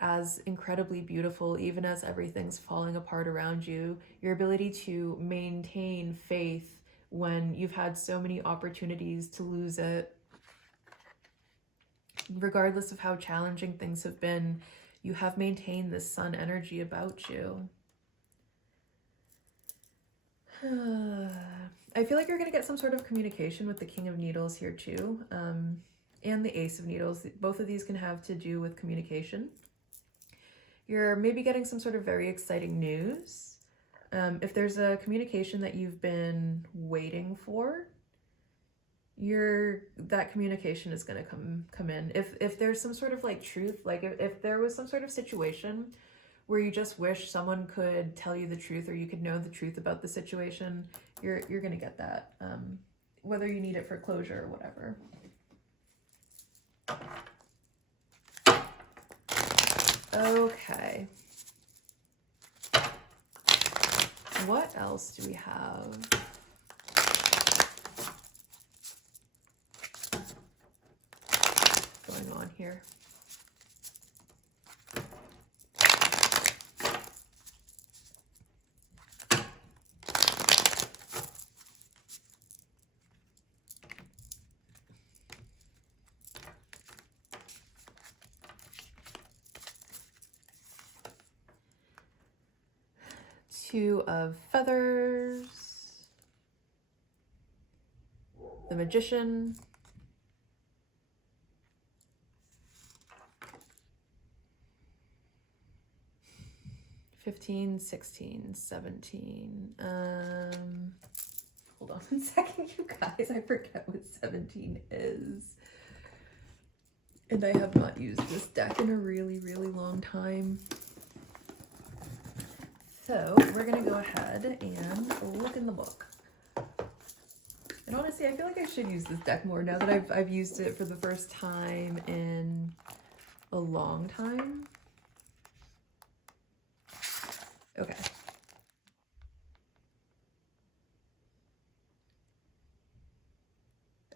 as incredibly beautiful, even as everything's falling apart around you. Your ability to maintain faith when you've had so many opportunities to lose it. Regardless of how challenging things have been, you have maintained this sun energy about you. I feel like you're going to get some sort of communication with the King of Needles here too, and the Ace of Needles. Both of these can have to do with communication. You're maybe getting some sort of very exciting news. If there's a communication that you've been waiting for, that communication is going to come in. If there's some sort of like truth, like if there was some sort of situation where you just wish someone could tell you the truth, or you could know the truth about the situation, you're going to get that. whether you need it for closure or whatever. Okay. What else do we have? Going on here. Two of Feathers, the Magician, $15, $16, $17. Hold on a second, you guys. I forget what 17 is. And I have not used this deck in a really, really long time. So we're going to go ahead and look in the book. And honestly, I feel like I should use this deck more now that I've used it for the first time in a long time. Okay.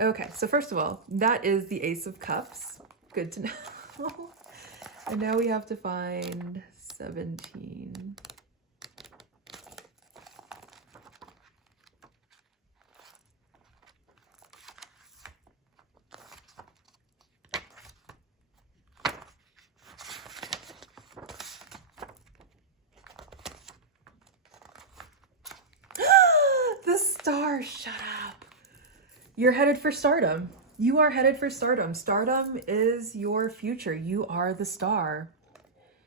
Okay, so first of all, that is the Ace of Cups. Good to know. And now we have to find 17. The star, shut up. You're headed for stardom. You are headed for stardom. Stardom is your future. You are the star.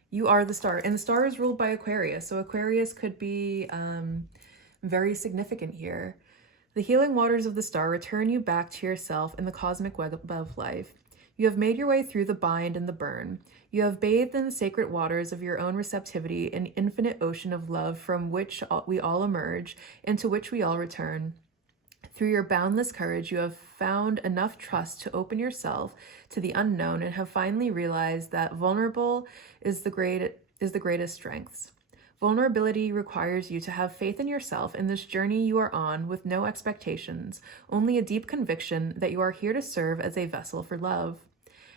You are the star. And the star is ruled by Aquarius. So Aquarius could be very significant here. The healing waters of the star return you back to yourself in the cosmic web of life. You have made your way through the bind and the burn. You have bathed in the sacred waters of your own receptivity, an infinite ocean of love from which we all emerge and to which we all return. Through your boundless courage, you have found enough trust to open yourself to the unknown and have finally realized that vulnerable is the greatest strengths. Vulnerability requires you to have faith in yourself in this journey you are on with no expectations, only a deep conviction that you are here to serve as a vessel for love.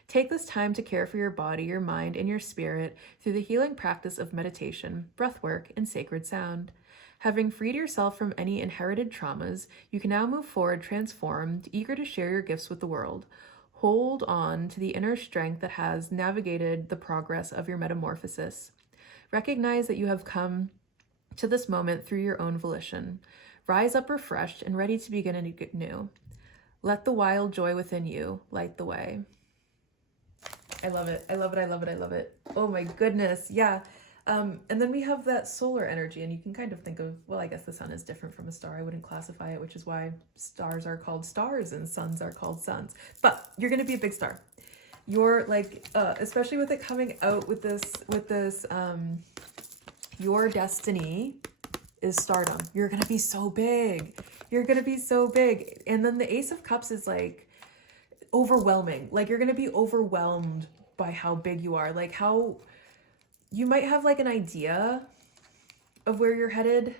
Take this time to care for your body, your mind, and your spirit through the healing practice of meditation, breathwork, and sacred sound. Having freed yourself from any inherited traumas, you can now move forward transformed, eager to share your gifts with the world. Hold on to the inner strength that has navigated the progress of your metamorphosis. Recognize that you have come to this moment through your own volition. Rise up refreshed and ready to begin anew. Let the wild joy within you light the way. I love it. I love it. I love it. I love it. Oh my goodness. Yeah. And then we have that solar energy, and you can kind of think of, well, I guess the sun is different from a star. I wouldn't classify it, which is why stars are called stars and suns are called suns. But you're going to be a big star. You're like, especially with it coming out with this, your destiny is stardom. You're going to be so big. You're going to be so big. And then the Ace of Cups is like overwhelming. Like you're going to be overwhelmed by how big you are. Like how you might have like an idea of where you're headed.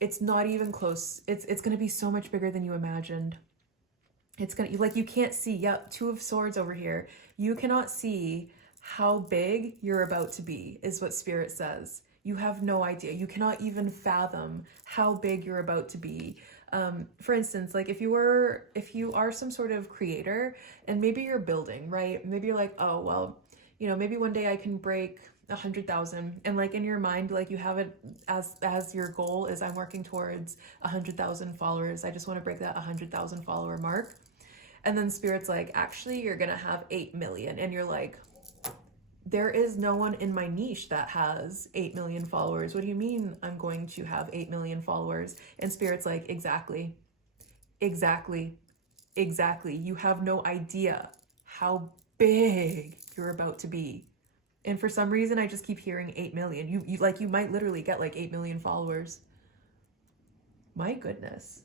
It's not even close. It's going to be so much bigger than you imagined. It's going to, like, you can't see, yep, Two of Swords over here. You cannot see how big you're about to be, is what Spirit says. You have no idea. You cannot even fathom how big you're about to be. For instance, like if you are some sort of creator and maybe you're building, right? Maybe you're like, oh, well, you know, maybe one day I can break 100,000, and like in your mind, like you have it as your goal is I'm working towards 100,000 followers. I just want to break that 100,000 follower mark. And then Spirit's like, actually, you're going to have 8 million. And you're like, there is no one in my niche that has 8 million followers. What do you mean I'm going to have 8 million followers? And Spirit's like, exactly. You have no idea how big you're about to be. And for some reason, I just keep hearing 8 million. You might literally get like 8 million followers. My goodness.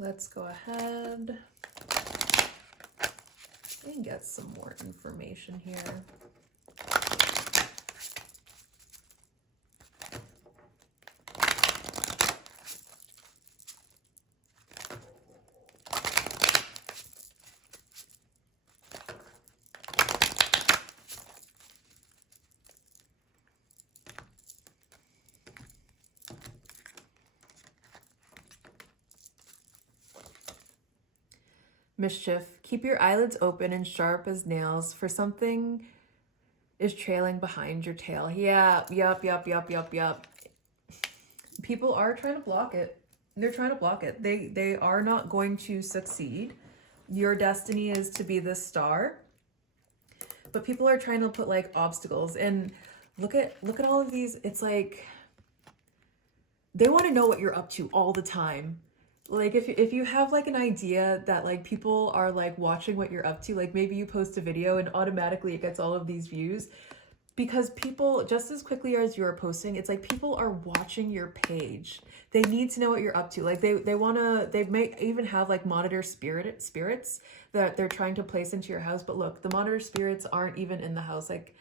Let's go ahead and get some more information here. Mischief. Keep your eyelids open and sharp as nails, for something is trailing behind your tail. Yeah, yup. People are trying to block it. They're trying to block it. They are not going to succeed. Your destiny is to be this star. But people are trying to put like obstacles, and look at all of these. It's like they want to know what you're up to all the time. Like if you have like an idea that like people are like watching what you're up to, like maybe you post a video and automatically it gets all of these views because people, just as quickly as you're posting, it's like people are watching your page. They need to know what you're up to. Like they may even have like monitor spirits that they're trying to place into your house. But look, the monitor spirits aren't even in the house. Like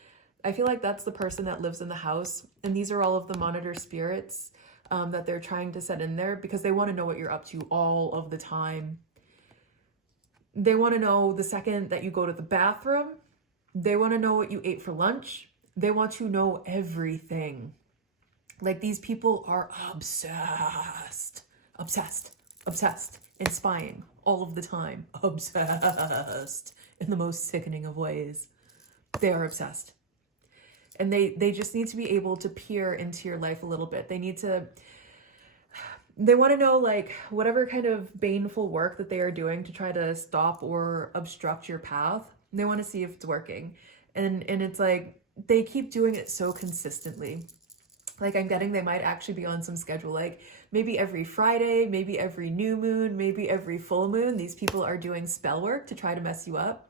I feel like that's the person that lives in the house, and these are all of the monitor spirits that they're trying to set in there because they want to know what you're up to all of the time. They want to know the second that you go to the bathroom. They want to know what you ate for lunch. They want to know everything. Like these people are obsessed, and spying all of the time. Obsessed in the most sickening of ways. They are obsessed. And they just need to be able to peer into your life a little bit. They want to know like whatever kind of baneful work that they are doing to try to stop or obstruct your path. They want to see if it's working. And it's like they keep doing it so consistently. Like I'm getting they might actually be on some schedule, like maybe every Friday, maybe every new moon, maybe every full moon. These people are doing spell work to try to mess you up.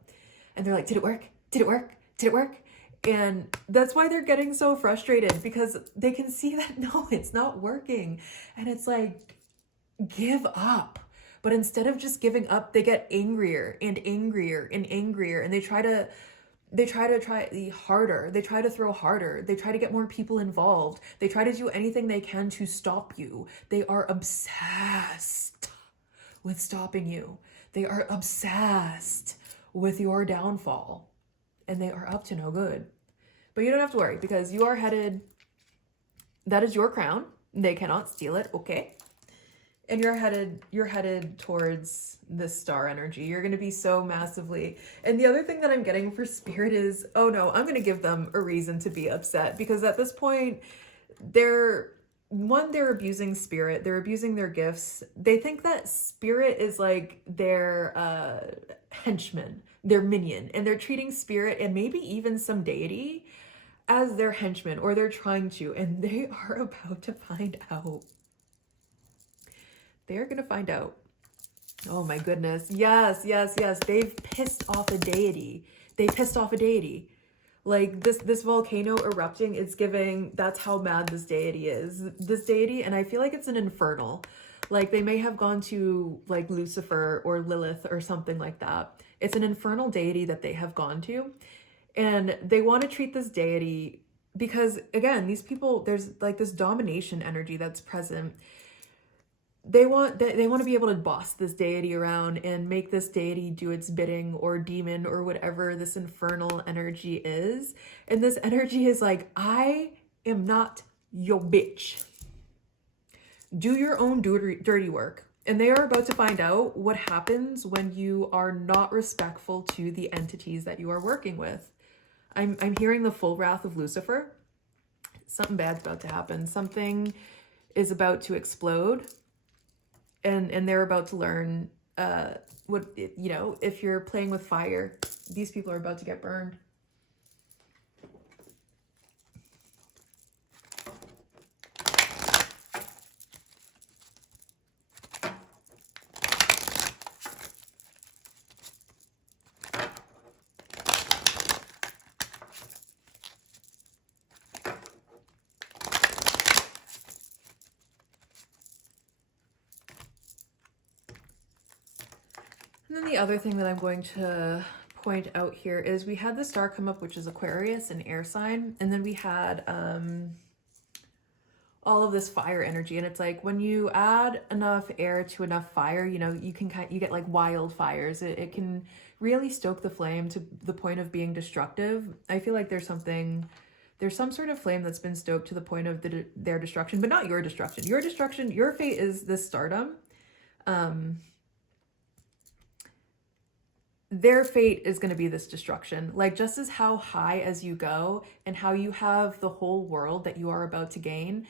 And they're like, did it work? Did it work? Did it work? And that's why they're getting so frustrated, because they can see that no, it's not working. And it's like, give up. But instead of just giving up, they get angrier and angrier and angrier. And they try harder. They try to throw harder. They try to get more people involved. They try to do anything they can to stop you. They are obsessed with stopping you. They are obsessed with your downfall. And they are up to no good. But you don't have to worry, because you are headed, that is your crown. They cannot steal it, okay? And you're headed towards this star energy. You're going to be so massively. And the other thing that I'm getting for spirit is, oh no, I'm going to give them a reason to be upset, because at this point they're abusing spirit. They're abusing their gifts. They think that spirit is like their henchman, their minion, and they're treating spirit and maybe even some deity as their henchman, or they're trying to, and they are about to find out. They're going to find out. Oh my goodness. Yes. They've pissed off a deity. Like this volcano erupting, it's giving, that's how mad this deity is. This deity, and I feel like it's an infernal. Like they may have gone to like Lucifer or Lilith or something like that. It's an infernal deity that they have gone to. And they want to treat this deity because, again, these people, there's like this domination energy that's present. They want to be able to boss this deity around and make this deity do its bidding, or demon, or whatever this infernal energy is. And this energy is like, I am not your bitch. Do your own dirty work. And they are about to find out what happens when you are not respectful to the entities that you are working with. I'm hearing the full wrath of Lucifer. Something bad's about to happen. Something is about to explode. And they're about to learn if you're playing with fire, these people are about to get burned. And then the other thing that I'm going to point out here is we had the star come up, which is Aquarius, an air sign, and then we had all of this fire energy. And it's like when you add enough air to enough fire, you know, you get like wildfires. It can really stoke the flame to the point of being destructive. I feel like there's some sort of flame that's been stoked to the point of their destruction, but not your destruction. Your destruction, your fate is this stardom. Their fate is going to be this destruction. Like, just as how high as you go and how you have the whole world that you are about to gain,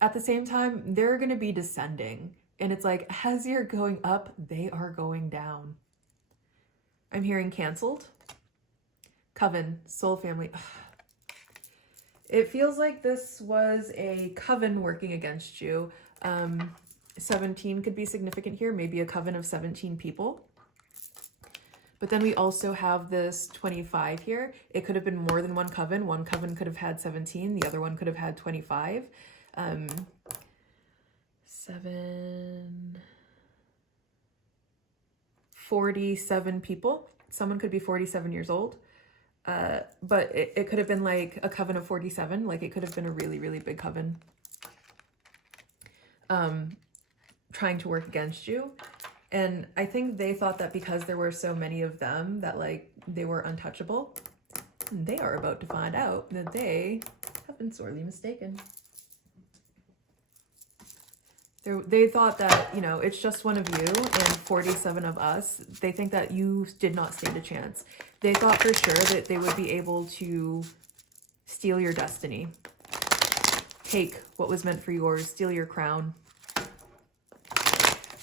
at the same time, they're going to be descending. And it's like, as you're going up, they are going down. I'm hearing canceled. Coven, soul family. Ugh. It feels like this was a coven working against you. 17 could be significant here, maybe a coven of 17 people. But then we also have this 25 here. It could have been more than one coven. One coven could have had 17. The other one could have had 25. 47 people. Someone could be 47 years old. But it could have been like a coven of 47. Like, it could have been a really, really big coven. Trying to work against you. And I think they thought that because there were so many of them that, like, they were untouchable. They are about to find out that they have been sorely mistaken. They thought that, you know, it's just one of you and 47 of us. They think that you did not stand a chance. They thought for sure that they would be able to steal your destiny. Take what was meant for yours, steal your crown.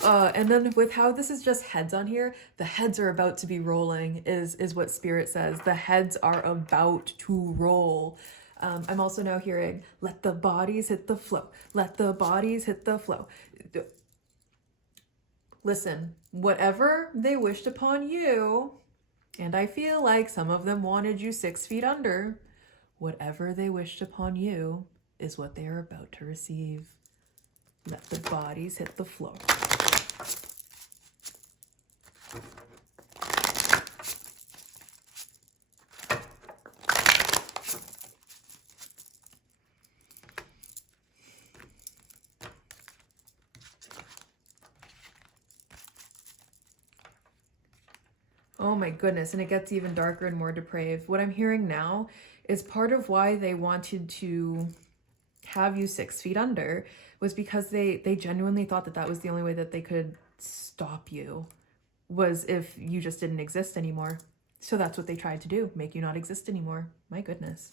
And then with how this is just heads on here, the heads are about to be rolling is what Spirit says. The heads are about to roll. I'm also now hearing, let the bodies hit the flow. Let the bodies hit the flow. Listen, whatever they wished upon you, and I feel like some of them wanted you 6 feet under, whatever they wished upon you is what they are about to receive. Let the bodies hit the floor. Oh my goodness, and it gets even darker and more depraved. What I'm hearing now is part of why they wanted to have you 6 feet under was because they genuinely thought that that was the only way that they could stop you, was if you just didn't exist anymore. So that's what they tried to do, make you not exist anymore. My goodness.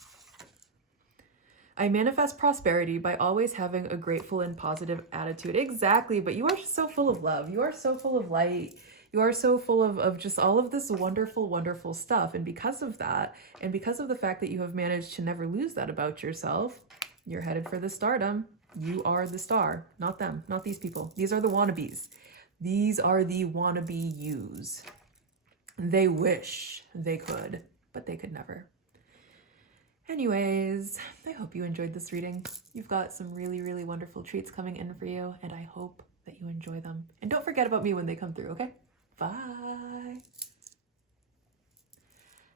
I manifest prosperity by always having a grateful and positive attitude. Exactly, but you are just so full of love. You are so full of light. You are so full of just all of this wonderful, wonderful stuff. And because of that, and because of the fact that you have managed to never lose that about yourself, you're headed for the stardom. You are the star, not them, not these people. These are the wannabes. These are the wannabe yous. They wish they could, but they could never. Anyways, I hope you enjoyed this reading. You've got some really, really wonderful treats coming in for you, and I hope that you enjoy them. And don't forget about me when they come through, okay? Bye.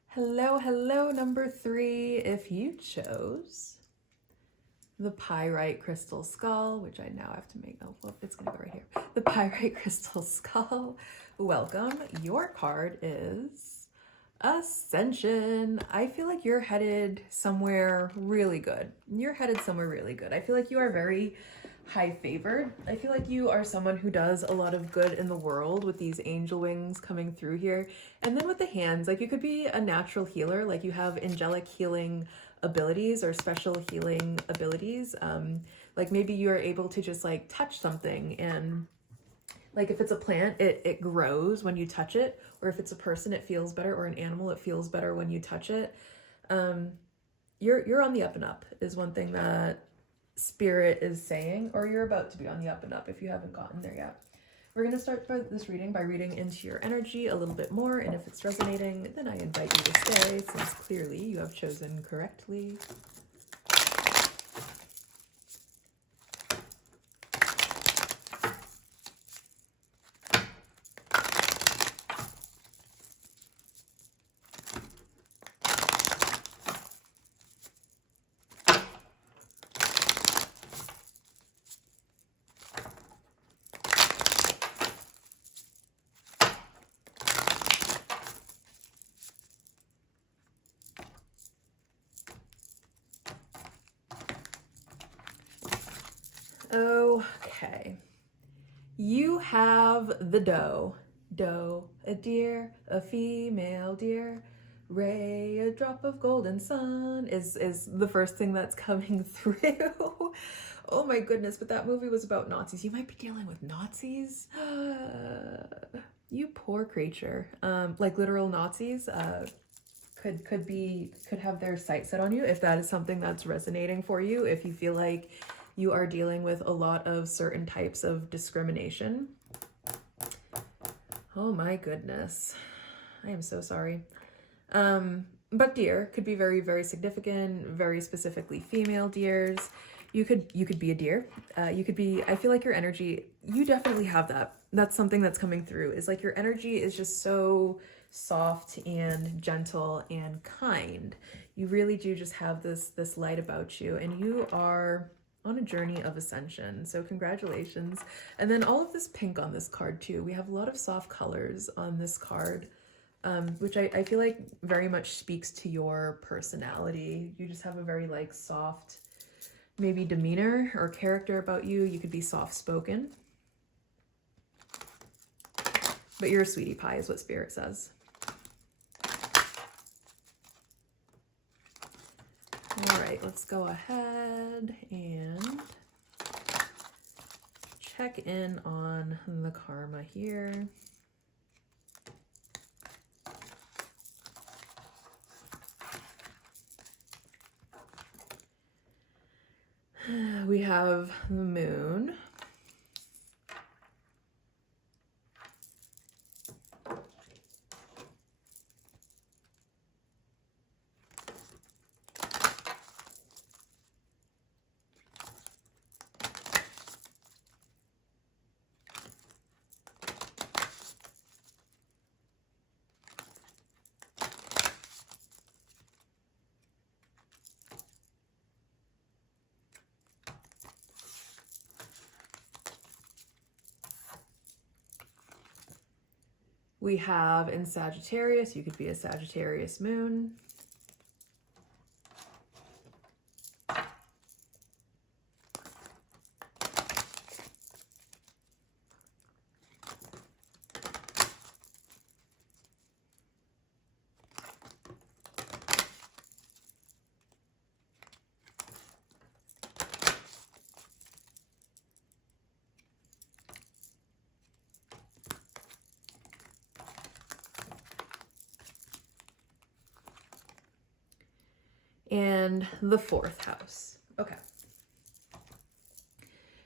Hello, hello, number 3. If you chose the pyrite crystal skull, which I now have to make, oh, well, it's gonna go right here. The pyrite crystal skull, welcome. Your card is Ascension. I feel like you're headed somewhere really good. You're headed somewhere really good. I feel like you are very high favored. I feel like you are someone who does a lot of good in the world with these angel wings coming through here. And then with the hands, like, you could be a natural healer, like you have angelic healing abilities or special healing abilities. Like maybe you're able to just like touch something, and like if it's a plant, it grows when you touch it, or if it's a person, it feels better, or an animal, it feels better when you touch it. You're on the up and up is one thing that Spirit is saying, or you're about to be on the up and up if you haven't gotten there yet. We're going to start this reading by reading into your energy a little bit more, and if it's resonating, then I invite you to stay, since clearly you have chosen correctly. Okay. You have the doe. Doe, a deer, a female deer. Ray, a drop of golden sun is the first thing that's coming through. Oh my goodness, but that movie was about Nazis. You might be dealing with Nazis. You poor creature. Like literal Nazis. Could have their sights set on you if that is something that's resonating for you. If you feel like you are dealing with a lot of certain types of discrimination. Oh my goodness. I am so sorry. But deer could be very, very significant, very specifically female deers. You could be a deer. You could be, I feel like your energy, you definitely have that. That's something that's coming through, is like your energy is just so soft and gentle and kind. You really do just have this light about you, and you are on a journey of ascension. So congratulations. And then all of this pink on this card too. We have a lot of soft colors on this card, which I feel like very much speaks to your personality. You just have a very like soft, maybe demeanor or character about you. You could be soft-spoken. But you're a sweetie pie is what Spirit says. All right, let's go ahead and check in on the karma here. We have the moon. We have in Sagittarius, you could be a Sagittarius moon. And the fourth house. Okay.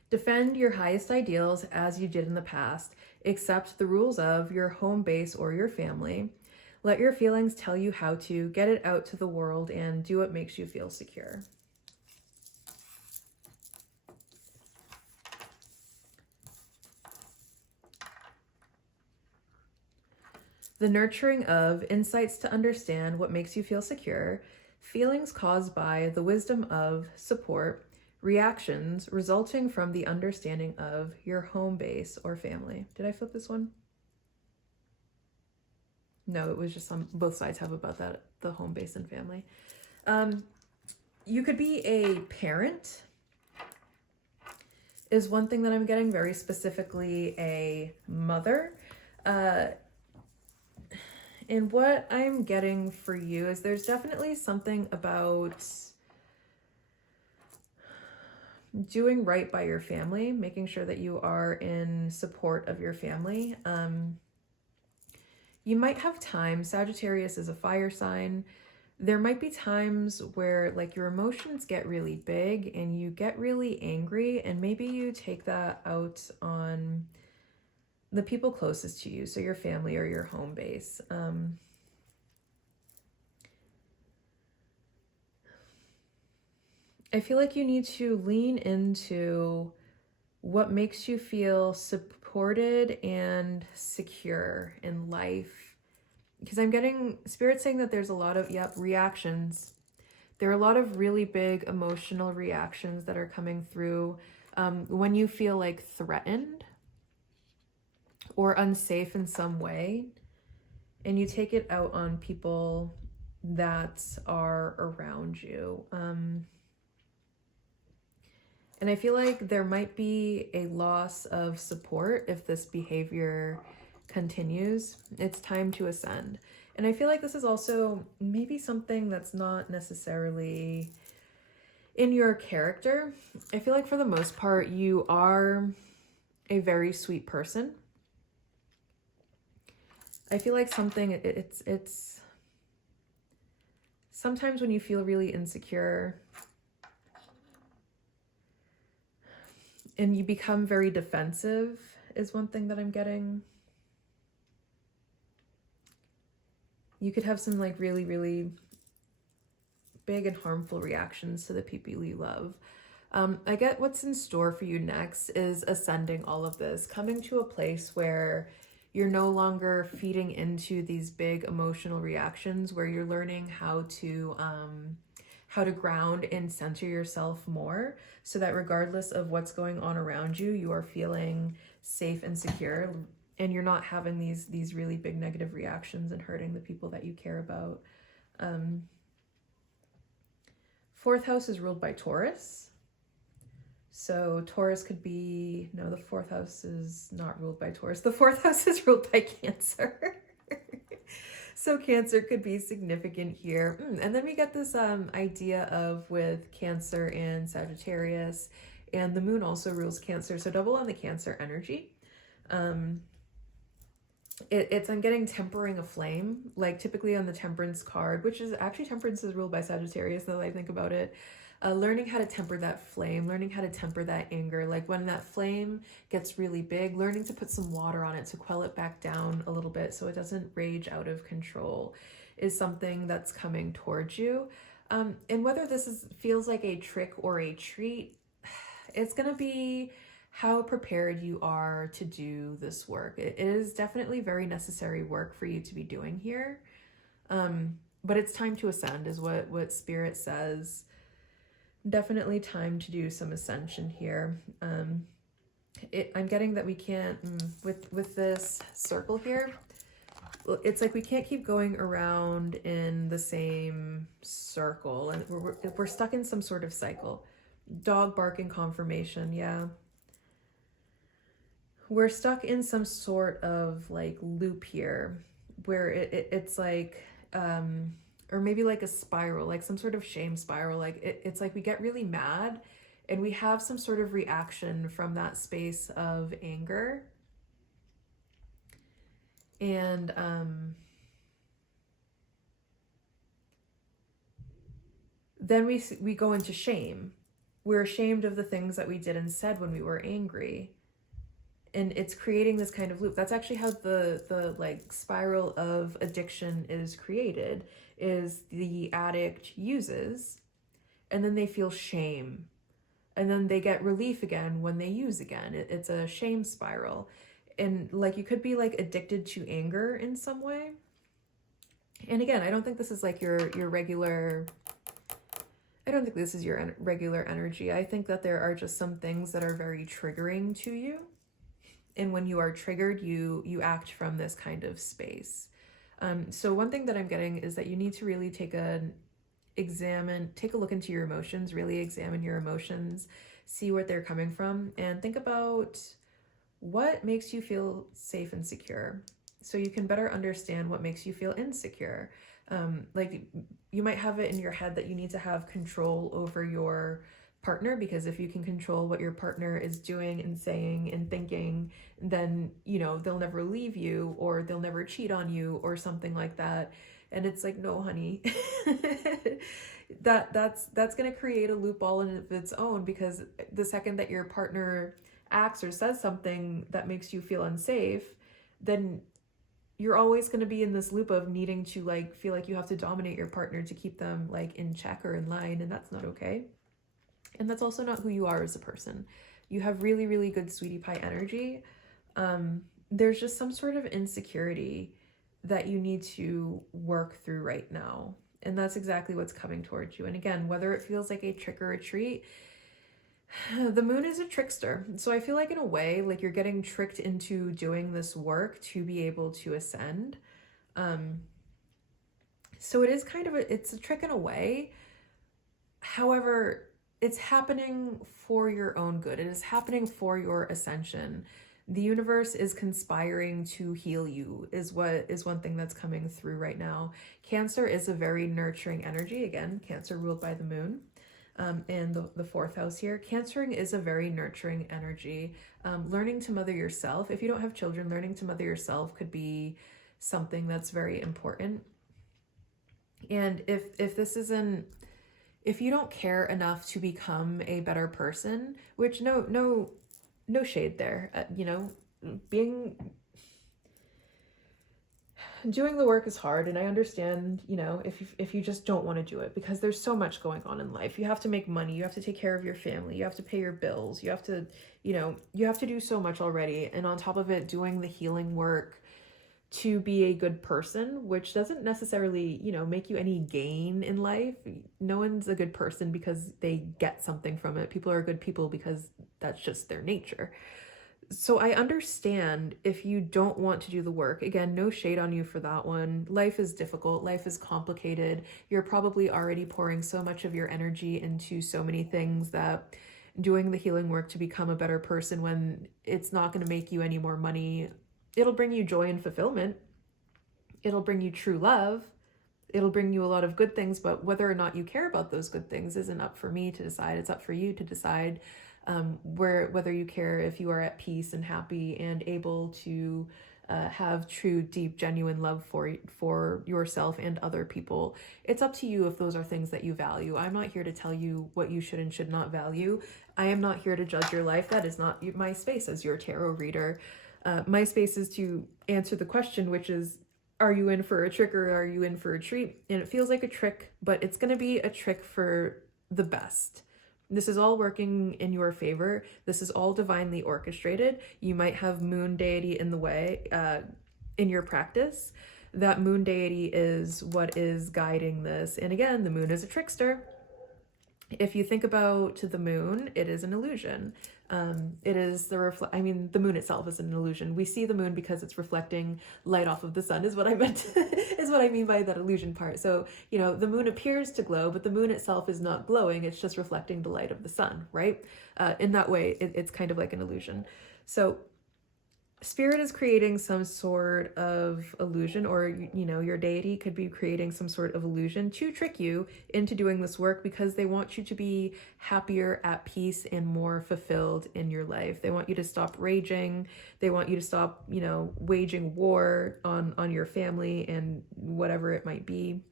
Defend your highest ideals as you did in the past. Accept the rules of your home base or your family. Let your feelings tell you how to get it out to the world and do what makes you feel secure. The nurturing of insights to understand what makes you feel secure. Feelings caused by the wisdom of support, reactions resulting from the understanding of your home base or family. Did I flip this one? No, it was just on both sides have about that, the home base and family. You could be a parent is one thing that I'm getting, very specifically a mother. And what I'm getting for you is there's definitely something about doing right by your family, making sure that you are in support of your family. You might have time. Sagittarius is a fire sign. There might be times where like your emotions get really big and you get really angry, and maybe you take that out on the people closest to you, so your family or your home base. I feel like you need to lean into what makes you feel supported and secure in life. Because I'm getting Spirit saying that there's a lot of, reactions. There are a lot of really big emotional reactions that are coming through when you feel like threatened or unsafe in some way, and you take it out on people that are around you. And I feel like there might be a loss of support if this behavior continues. It's time to ascend. And I feel like this is also maybe something that's not necessarily in your character. I feel like for the most part, you are a very sweet person. I feel like it's sometimes when you feel really insecure and you become very defensive is one thing that I'm getting. You could have some like really, really big and harmful reactions to the people you love. I get what's in store for you next is ascending all of this, coming to a place where you're no longer feeding into these big emotional reactions, where you're learning how to ground and center yourself more, so that regardless of what's going on around you, you are feeling safe and secure, and you're not having these really big negative reactions and hurting the people that you care about. Fourth house is ruled by Taurus. So Taurus could be, no, the fourth house is not ruled by Taurus. The fourth house is ruled by Cancer. So Cancer could be significant here. And then we get this idea of with Cancer and Sagittarius, and the moon also rules Cancer. So double on the Cancer energy. I'm getting tempering a flame, like typically on the Temperance card, which is actually Temperance is ruled by Sagittarius, now that I think about it. Learning how to temper that flame, learning how to temper that anger. Like when that flame gets really big, learning to put some water on it to quell it back down a little bit so it doesn't rage out of control is something that's coming towards you. And whether this feels like a trick or a treat, it's going to be how prepared you are to do this work. It is definitely very necessary work for you to be doing here. But it's time to ascend is what Spirit says. Definitely time to do some ascension here. I'm getting that we can't, with this circle here, it's like we can't keep going around in the same circle, and we're stuck in some sort of cycle. Dog barking confirmation, yeah. We're stuck in some sort of like loop here where it's like, or maybe like a spiral, like some sort of shame spiral. Like it's like we get really mad and we have some sort of reaction from that space of anger. And then we go into shame. We're ashamed of the things that we did and said when we were angry. And it's creating this kind of loop. That's actually how the like spiral of addiction is created, is the addict uses, and then they feel shame. And then they get relief again when they use again. It's a shame spiral. And like you could be like addicted to anger in some way. And again, I don't think this is like your regular, I don't think this is your regular energy. I think that there are just some things that are very triggering to you. And when you are triggered, you act from this kind of space. So one thing that I'm getting is that you need to really take a look into your emotions, really examine your emotions, see where they're coming from, and think about what makes you feel safe and secure, so you can better understand what makes you feel insecure. Like you might have it in your head that you need to have control over your partner, because if you can control what your partner is doing and saying and thinking, then they'll never leave you, or they'll never cheat on you, or something like that. And it's like, no, honey. that's going to create a loop all of its own, because the second that your partner acts or says something that makes you feel unsafe, then you're always going to be in this loop of needing to like feel like you have to dominate your partner to keep them like in check or in line, and that's not okay. And that's also not who you are as a person. You have really, really good sweetie pie energy. There's just some sort of insecurity that you need to work through right now. And that's exactly what's coming towards you. And again, whether it feels like a trick or a treat, the moon is a trickster. So I feel like in a way, like you're getting tricked into doing this work to be able to ascend. So it is kind of it's a trick in a way. However, it's happening for your own good. It is happening for your ascension. The universe is conspiring to heal you, is one thing that's coming through right now. Cancer is a very nurturing energy. Again, Cancer ruled by the moon. And the fourth house here. Cancering is a very nurturing energy. Learning to mother yourself. If you don't have children, learning to mother yourself could be something that's very important. And if this isn't, if you don't care enough to become a better person, which no shade there, doing the work is hard, and I understand, if you just don't want to do it, because there's so much going on in life. You have to make money, you have to take care of your family, you have to pay your bills, you have to, you have to do so much already. And on top of it, doing the healing work to be a good person, which doesn't necessarily, make you any gain in life. No one's a good person because they get something from it. People are good people because that's just their nature. So I understand if you don't want to do the work. Again, no shade on you for that one. Life is difficult. Life is complicated. You're probably already pouring so much of your energy into so many things that doing the healing work to become a better person, when it's not going to make you any more money, it'll bring you joy and fulfillment. It'll bring you true love. It'll bring you a lot of good things, but whether or not you care about those good things isn't up for me to decide. It's up for you to decide whether you care, if you are at peace and happy and able to have true, deep, genuine love for yourself and other people. It's up to you if those are things that you value. I'm not here to tell you what you should and should not value. I am not here to judge your life. That is not my space as your tarot reader. My space is to answer the question, which is, are you in for a trick or are you in for a treat? And it feels like a trick, but it's going to be a trick for the best. This is all working in your favor. This is all divinely orchestrated. You might have moon deity in the way in your practice. That moon deity is what is guiding this. And again, the moon is a trickster. If you think about the moon, it is an illusion. It is the moon itself is an illusion. We see the moon because it's reflecting light off of the sun, is what I meant, is what I mean by that illusion part. So, the moon appears to glow, but the moon itself is not glowing. It's just reflecting the light of the sun, right? In that way, it's kind of like an illusion. So Spirit is creating some sort of illusion, or, your deity could be creating some sort of illusion to trick you into doing this work, because they want you to be happier, at peace, and more fulfilled in your life. They want you to stop raging. They want you to stop, waging war on your family and whatever it might be.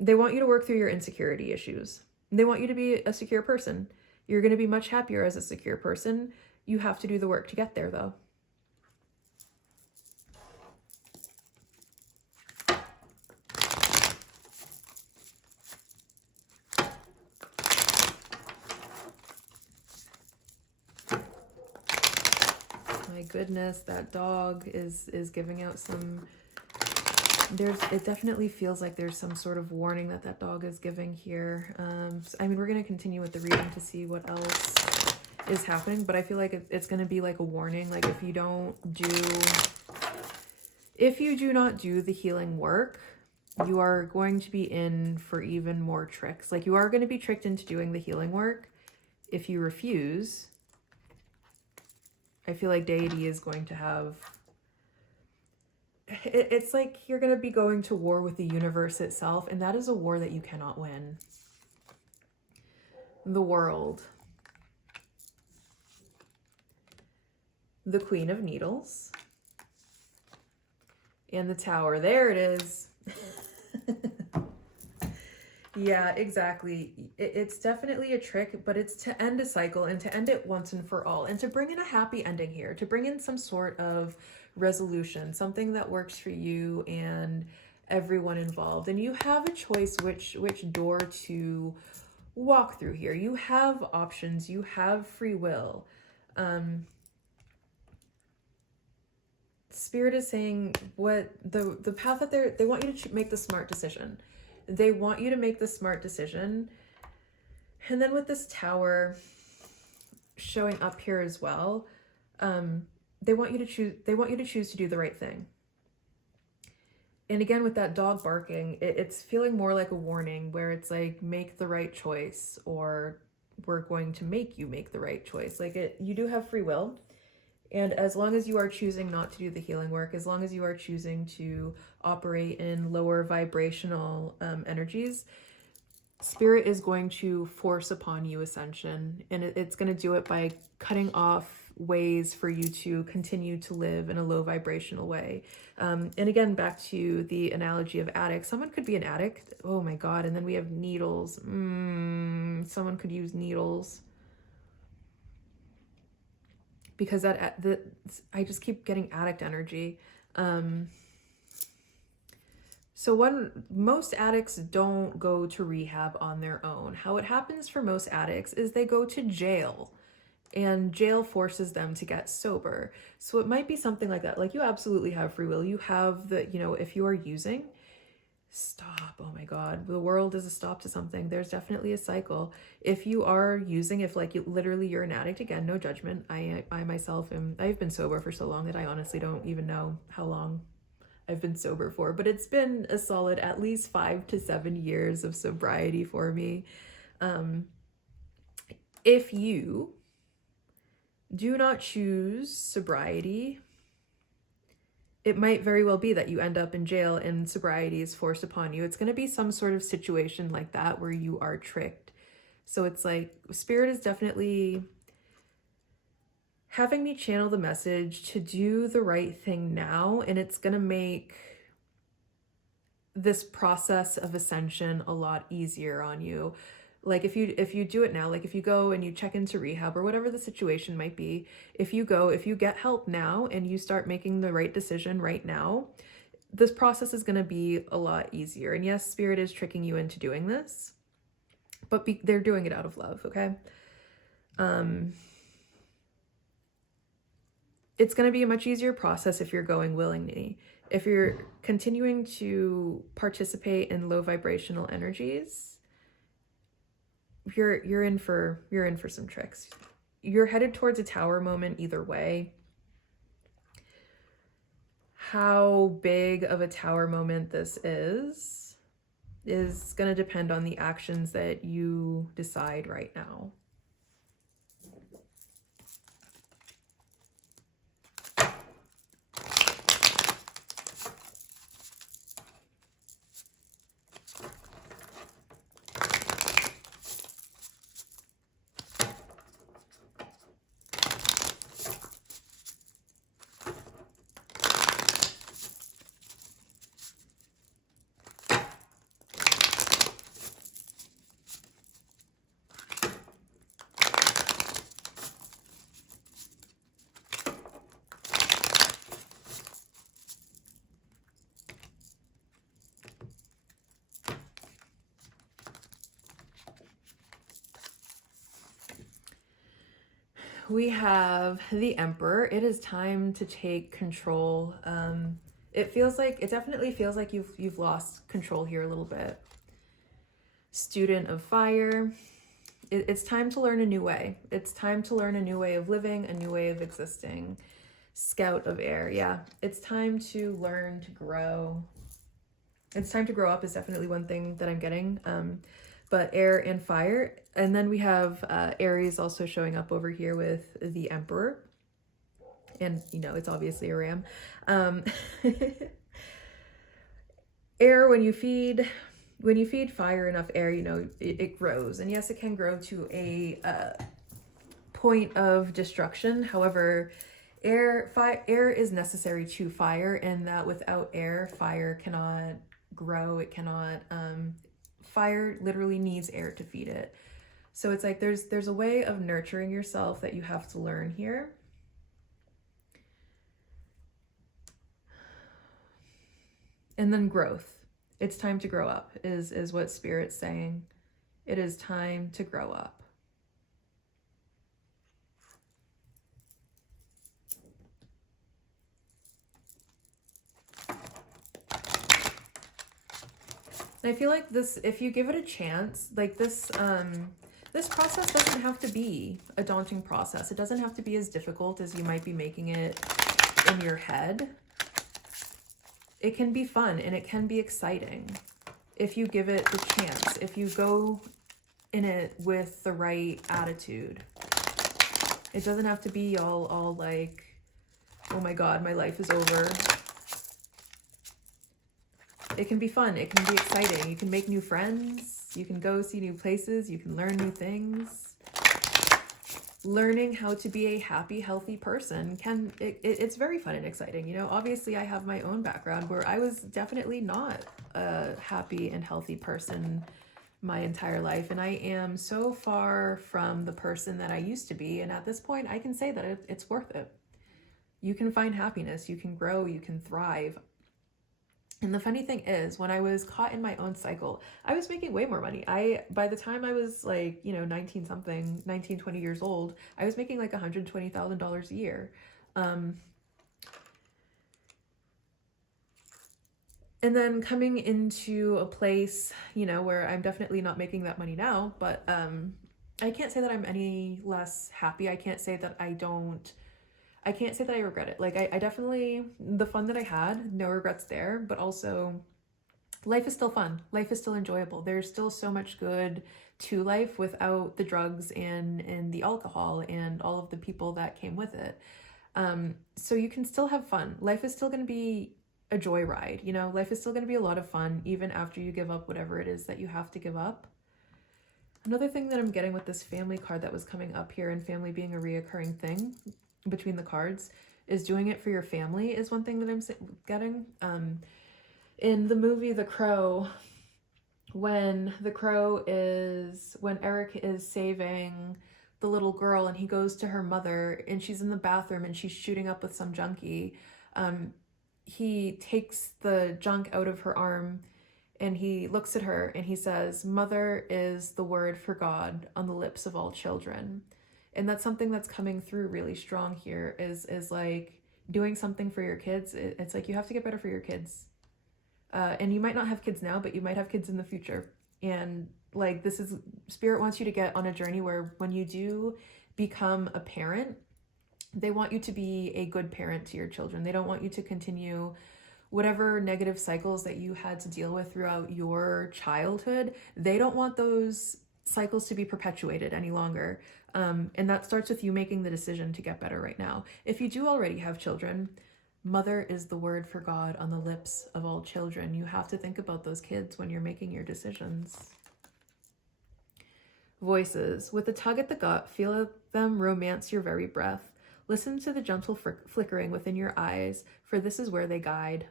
They want you to work through your insecurity issues. They want you to be a secure person. You're going to be much happier as a secure person. You have to do the work to get there, though. My goodness, that dog is giving out some... It definitely feels like there's some sort of warning that dog is giving here. We're going to continue with the reading to see what else is happening, but I feel like it's going to be like a warning. Like if you do not do the healing work, you are going to be in for even more tricks. Like you are going to be tricked into doing the healing work. If you refuse, I feel like deity is going to have... It's like you're going to be going to war with the universe itself, and that is a war that you cannot win. The World. The Queen of Needles. And the Tower. There it is. Yeah, exactly. It's definitely a trick, but it's to end a cycle and to end it once and for all, and to bring in a happy ending here, to bring in some sort of resolution, something that works for you and everyone involved. And you have a choice which door to walk through here. You have options, you have free will. Spirit is saying what the path that they want you to make the smart decision. They want you to make the smart decision. And then with this Tower showing up here as well, they want you to choose to do the right thing. And again, with that dog barking, it's feeling more like a warning where it's like, make the right choice, or we're going to make you make the right choice. Like you do have free will. And as long as you are choosing not to do the healing work, as long as you are choosing to operate in lower vibrational energies, Spirit is going to force upon you ascension. And it's going to do it by cutting off ways for you to continue to live in a low vibrational way. And again, back to the analogy of addict. Someone could be an addict. Oh my God. And then we have needles. Someone could use needles. Because I just keep getting addict energy. So most addicts don't go to rehab on their own. How it happens for most addicts is they go to jail, and jail forces them to get sober. So it might be something like that. Like, you absolutely have free will. You have the, if you are using, stop. Oh my God. The world is a stop to something. There's definitely a cycle. If you are using, if like literally you're an addict, again, no judgment. I myself I've been sober for so long that I honestly don't even know how long I've been sober for, but it's been a solid at least 5 to 7 years of sobriety for me. If you do not choose sobriety, it might very well be that you end up in jail and sobriety is forced upon you. It's going to be some sort of situation like that where you are tricked. So it's like, Spirit is definitely having me channel the message to do the right thing now. And it's going to make this process of ascension a lot easier on you. Like if you do it now, like if you go and you check into rehab or whatever the situation might be, if you get help now and you start making the right decision right now, this process is going to be a lot easier. And yes, Spirit is tricking you into doing this, but they're doing it out of love. Okay. It's going to be a much easier process if you're going willingly. If you're continuing to participate in low vibrational energies, you're in for some tricks. You're headed towards a tower moment either way. How big of a tower moment this is going to depend on the actions that you decide right now. We have the Emperor. It is time to take control. It definitely feels like you've lost control here a little bit. Student of Fire. It's time to learn a new way. It's time to learn a new way of living, a new way of existing. Scout of Air. Yeah, it's time to learn to grow. It's time to grow up is definitely one thing that I'm getting. But Air and Fire. And then we have Aries also showing up over here with the Emperor. And, it's obviously a ram. Air, when you feed fire enough air, it grows. And yes, it can grow to a point of destruction. However, air is necessary to fire, and that without air, fire cannot grow. It cannot, fire literally needs air to feed it. So it's like there's a way of nurturing yourself that you have to learn here. And then growth. It's time to grow up is what Spirit's saying. It is time to grow up. And I feel like this, if you give it a chance, like this process doesn't have to be a daunting process. It doesn't have to be as difficult as you might be making it in your head. it can be fun and it can be exciting if you give it the chance, if you go in it with the right attitude. It doesn't have to be all like, oh my God, my life is over. It can be fun. It can be exciting. You can make new friends. You can go see new places. You can learn new things. Learning how to be a happy, healthy person it's very fun and exciting. You know, obviously I have my own background where I was definitely not a happy and healthy person my entire life. And I am so far from the person that I used to be. And at this point, I can say that it's worth it. You can find happiness, you can grow, you can thrive. And the funny thing is, when I was caught in my own cycle, I was making way more money. By the time I was like, you know, 19, 20 years old, I was making like $120,000 a year. And then coming into a place, you know, where I'm definitely not making that money now, but I can't say that I'm any less happy. I can't say that I regret it. Like I definitely, the fun that I had, no regrets there, but also life is still fun. Life is still enjoyable. There's still so much good to life without the drugs and the alcohol and all of the people that came with it. So you can still have fun. Life is still going to be a joyride, you know, life is still going to be a lot of fun, even after you give up whatever it is that you have to give up. Another thing that I'm getting with this family card that was coming up here, and family being a reoccurring thing between the cards, is doing it for your family is one thing that I'm getting. In the movie The Crow, when Eric is saving the little girl and he goes to her mother and she's in the bathroom and she's shooting up with some junkie, he takes the junk out of her arm and he looks at her and he says, "Mother is the word for God on the lips of all children." And that's something that's coming through really strong here is like doing something for your kids. It's like you have to get better for your kids. And you might not have kids now, but you might have kids in the future. And like Spirit wants you to get on a journey where when you do become a parent, they want you to be a good parent to your children. They don't want you to continue whatever negative cycles that you had to deal with throughout your childhood. They don't want those cycles to be perpetuated any longer. And that starts with you making the decision to get better right now. If you do already have children, mother is the word for God on the lips of all children. You have to think about those kids when you're making your decisions. Voices. With a tug at the gut, feel them romance your very breath. Listen to the gentle flickering within your eyes, for this is where they guide.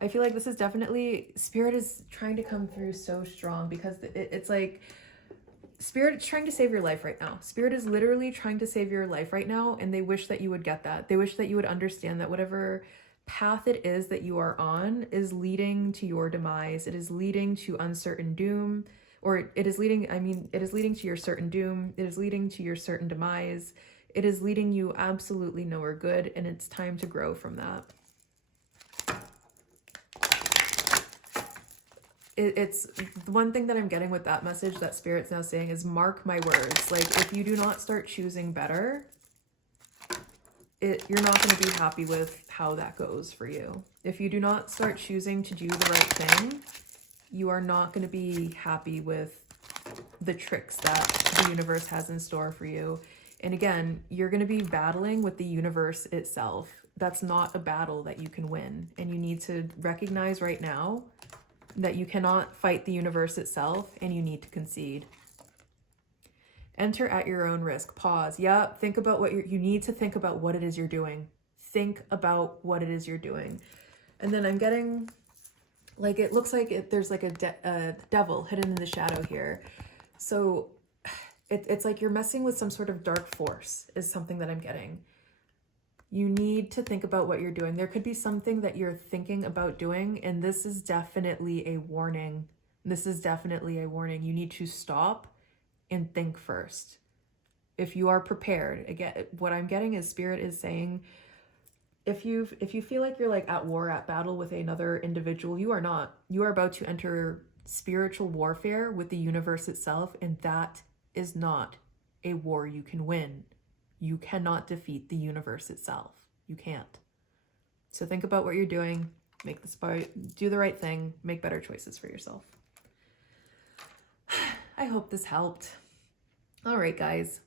I feel like this is definitely, Spirit is trying to come through so strong because it's like, Spirit is trying to save your life right now. Spirit is literally trying to save your life right now, and they wish that you would get that. They wish that you would understand that whatever path it is that you are on is leading to your demise. It is leading to uncertain doom, or it is leading to your certain doom. It is leading to your certain demise. It is leading you absolutely nowhere good, and it's time to grow from that. It's one thing that I'm getting with that message that Spirit's now saying is, mark my words. Like, if you do not start choosing better, you're not going to be happy with how that goes for you. If you do not start choosing to do the right thing, you are not going to be happy with the tricks that the universe has in store for you. And again, you're going to be battling with the universe itself. That's not a battle that you can win. And you need to recognize right now that you cannot fight the universe itself, and you need to concede. Enter at your own risk. Pause. Yeah, think about what you need to think about what it is you're doing. Think about what it is you're doing. And then I'm getting, like, it looks like there's like a devil hidden in the shadow here. So it's like you're messing with some sort of dark force is something that I'm getting. You need to think about what you're doing. There could be something that you're thinking about doing, and this is definitely a warning. This is definitely a warning. You need to stop and think first. If you are prepared, again, what I'm getting is Spirit is saying, if you feel like you're like at war, at battle with another individual, you are not. You are about to enter spiritual warfare with the universe itself, and that is not a war you can win. You cannot defeat the universe itself. You can't. So think about what you're doing, do the right thing, make better choices for yourself. I hope this helped. All right, guys.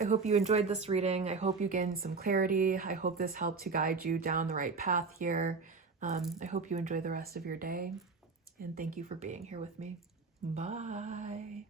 I hope you enjoyed this reading. I hope you gained some clarity. I hope this helped to guide you down the right path here. I hope you enjoy the rest of your day. And thank you for being here with me. Bye.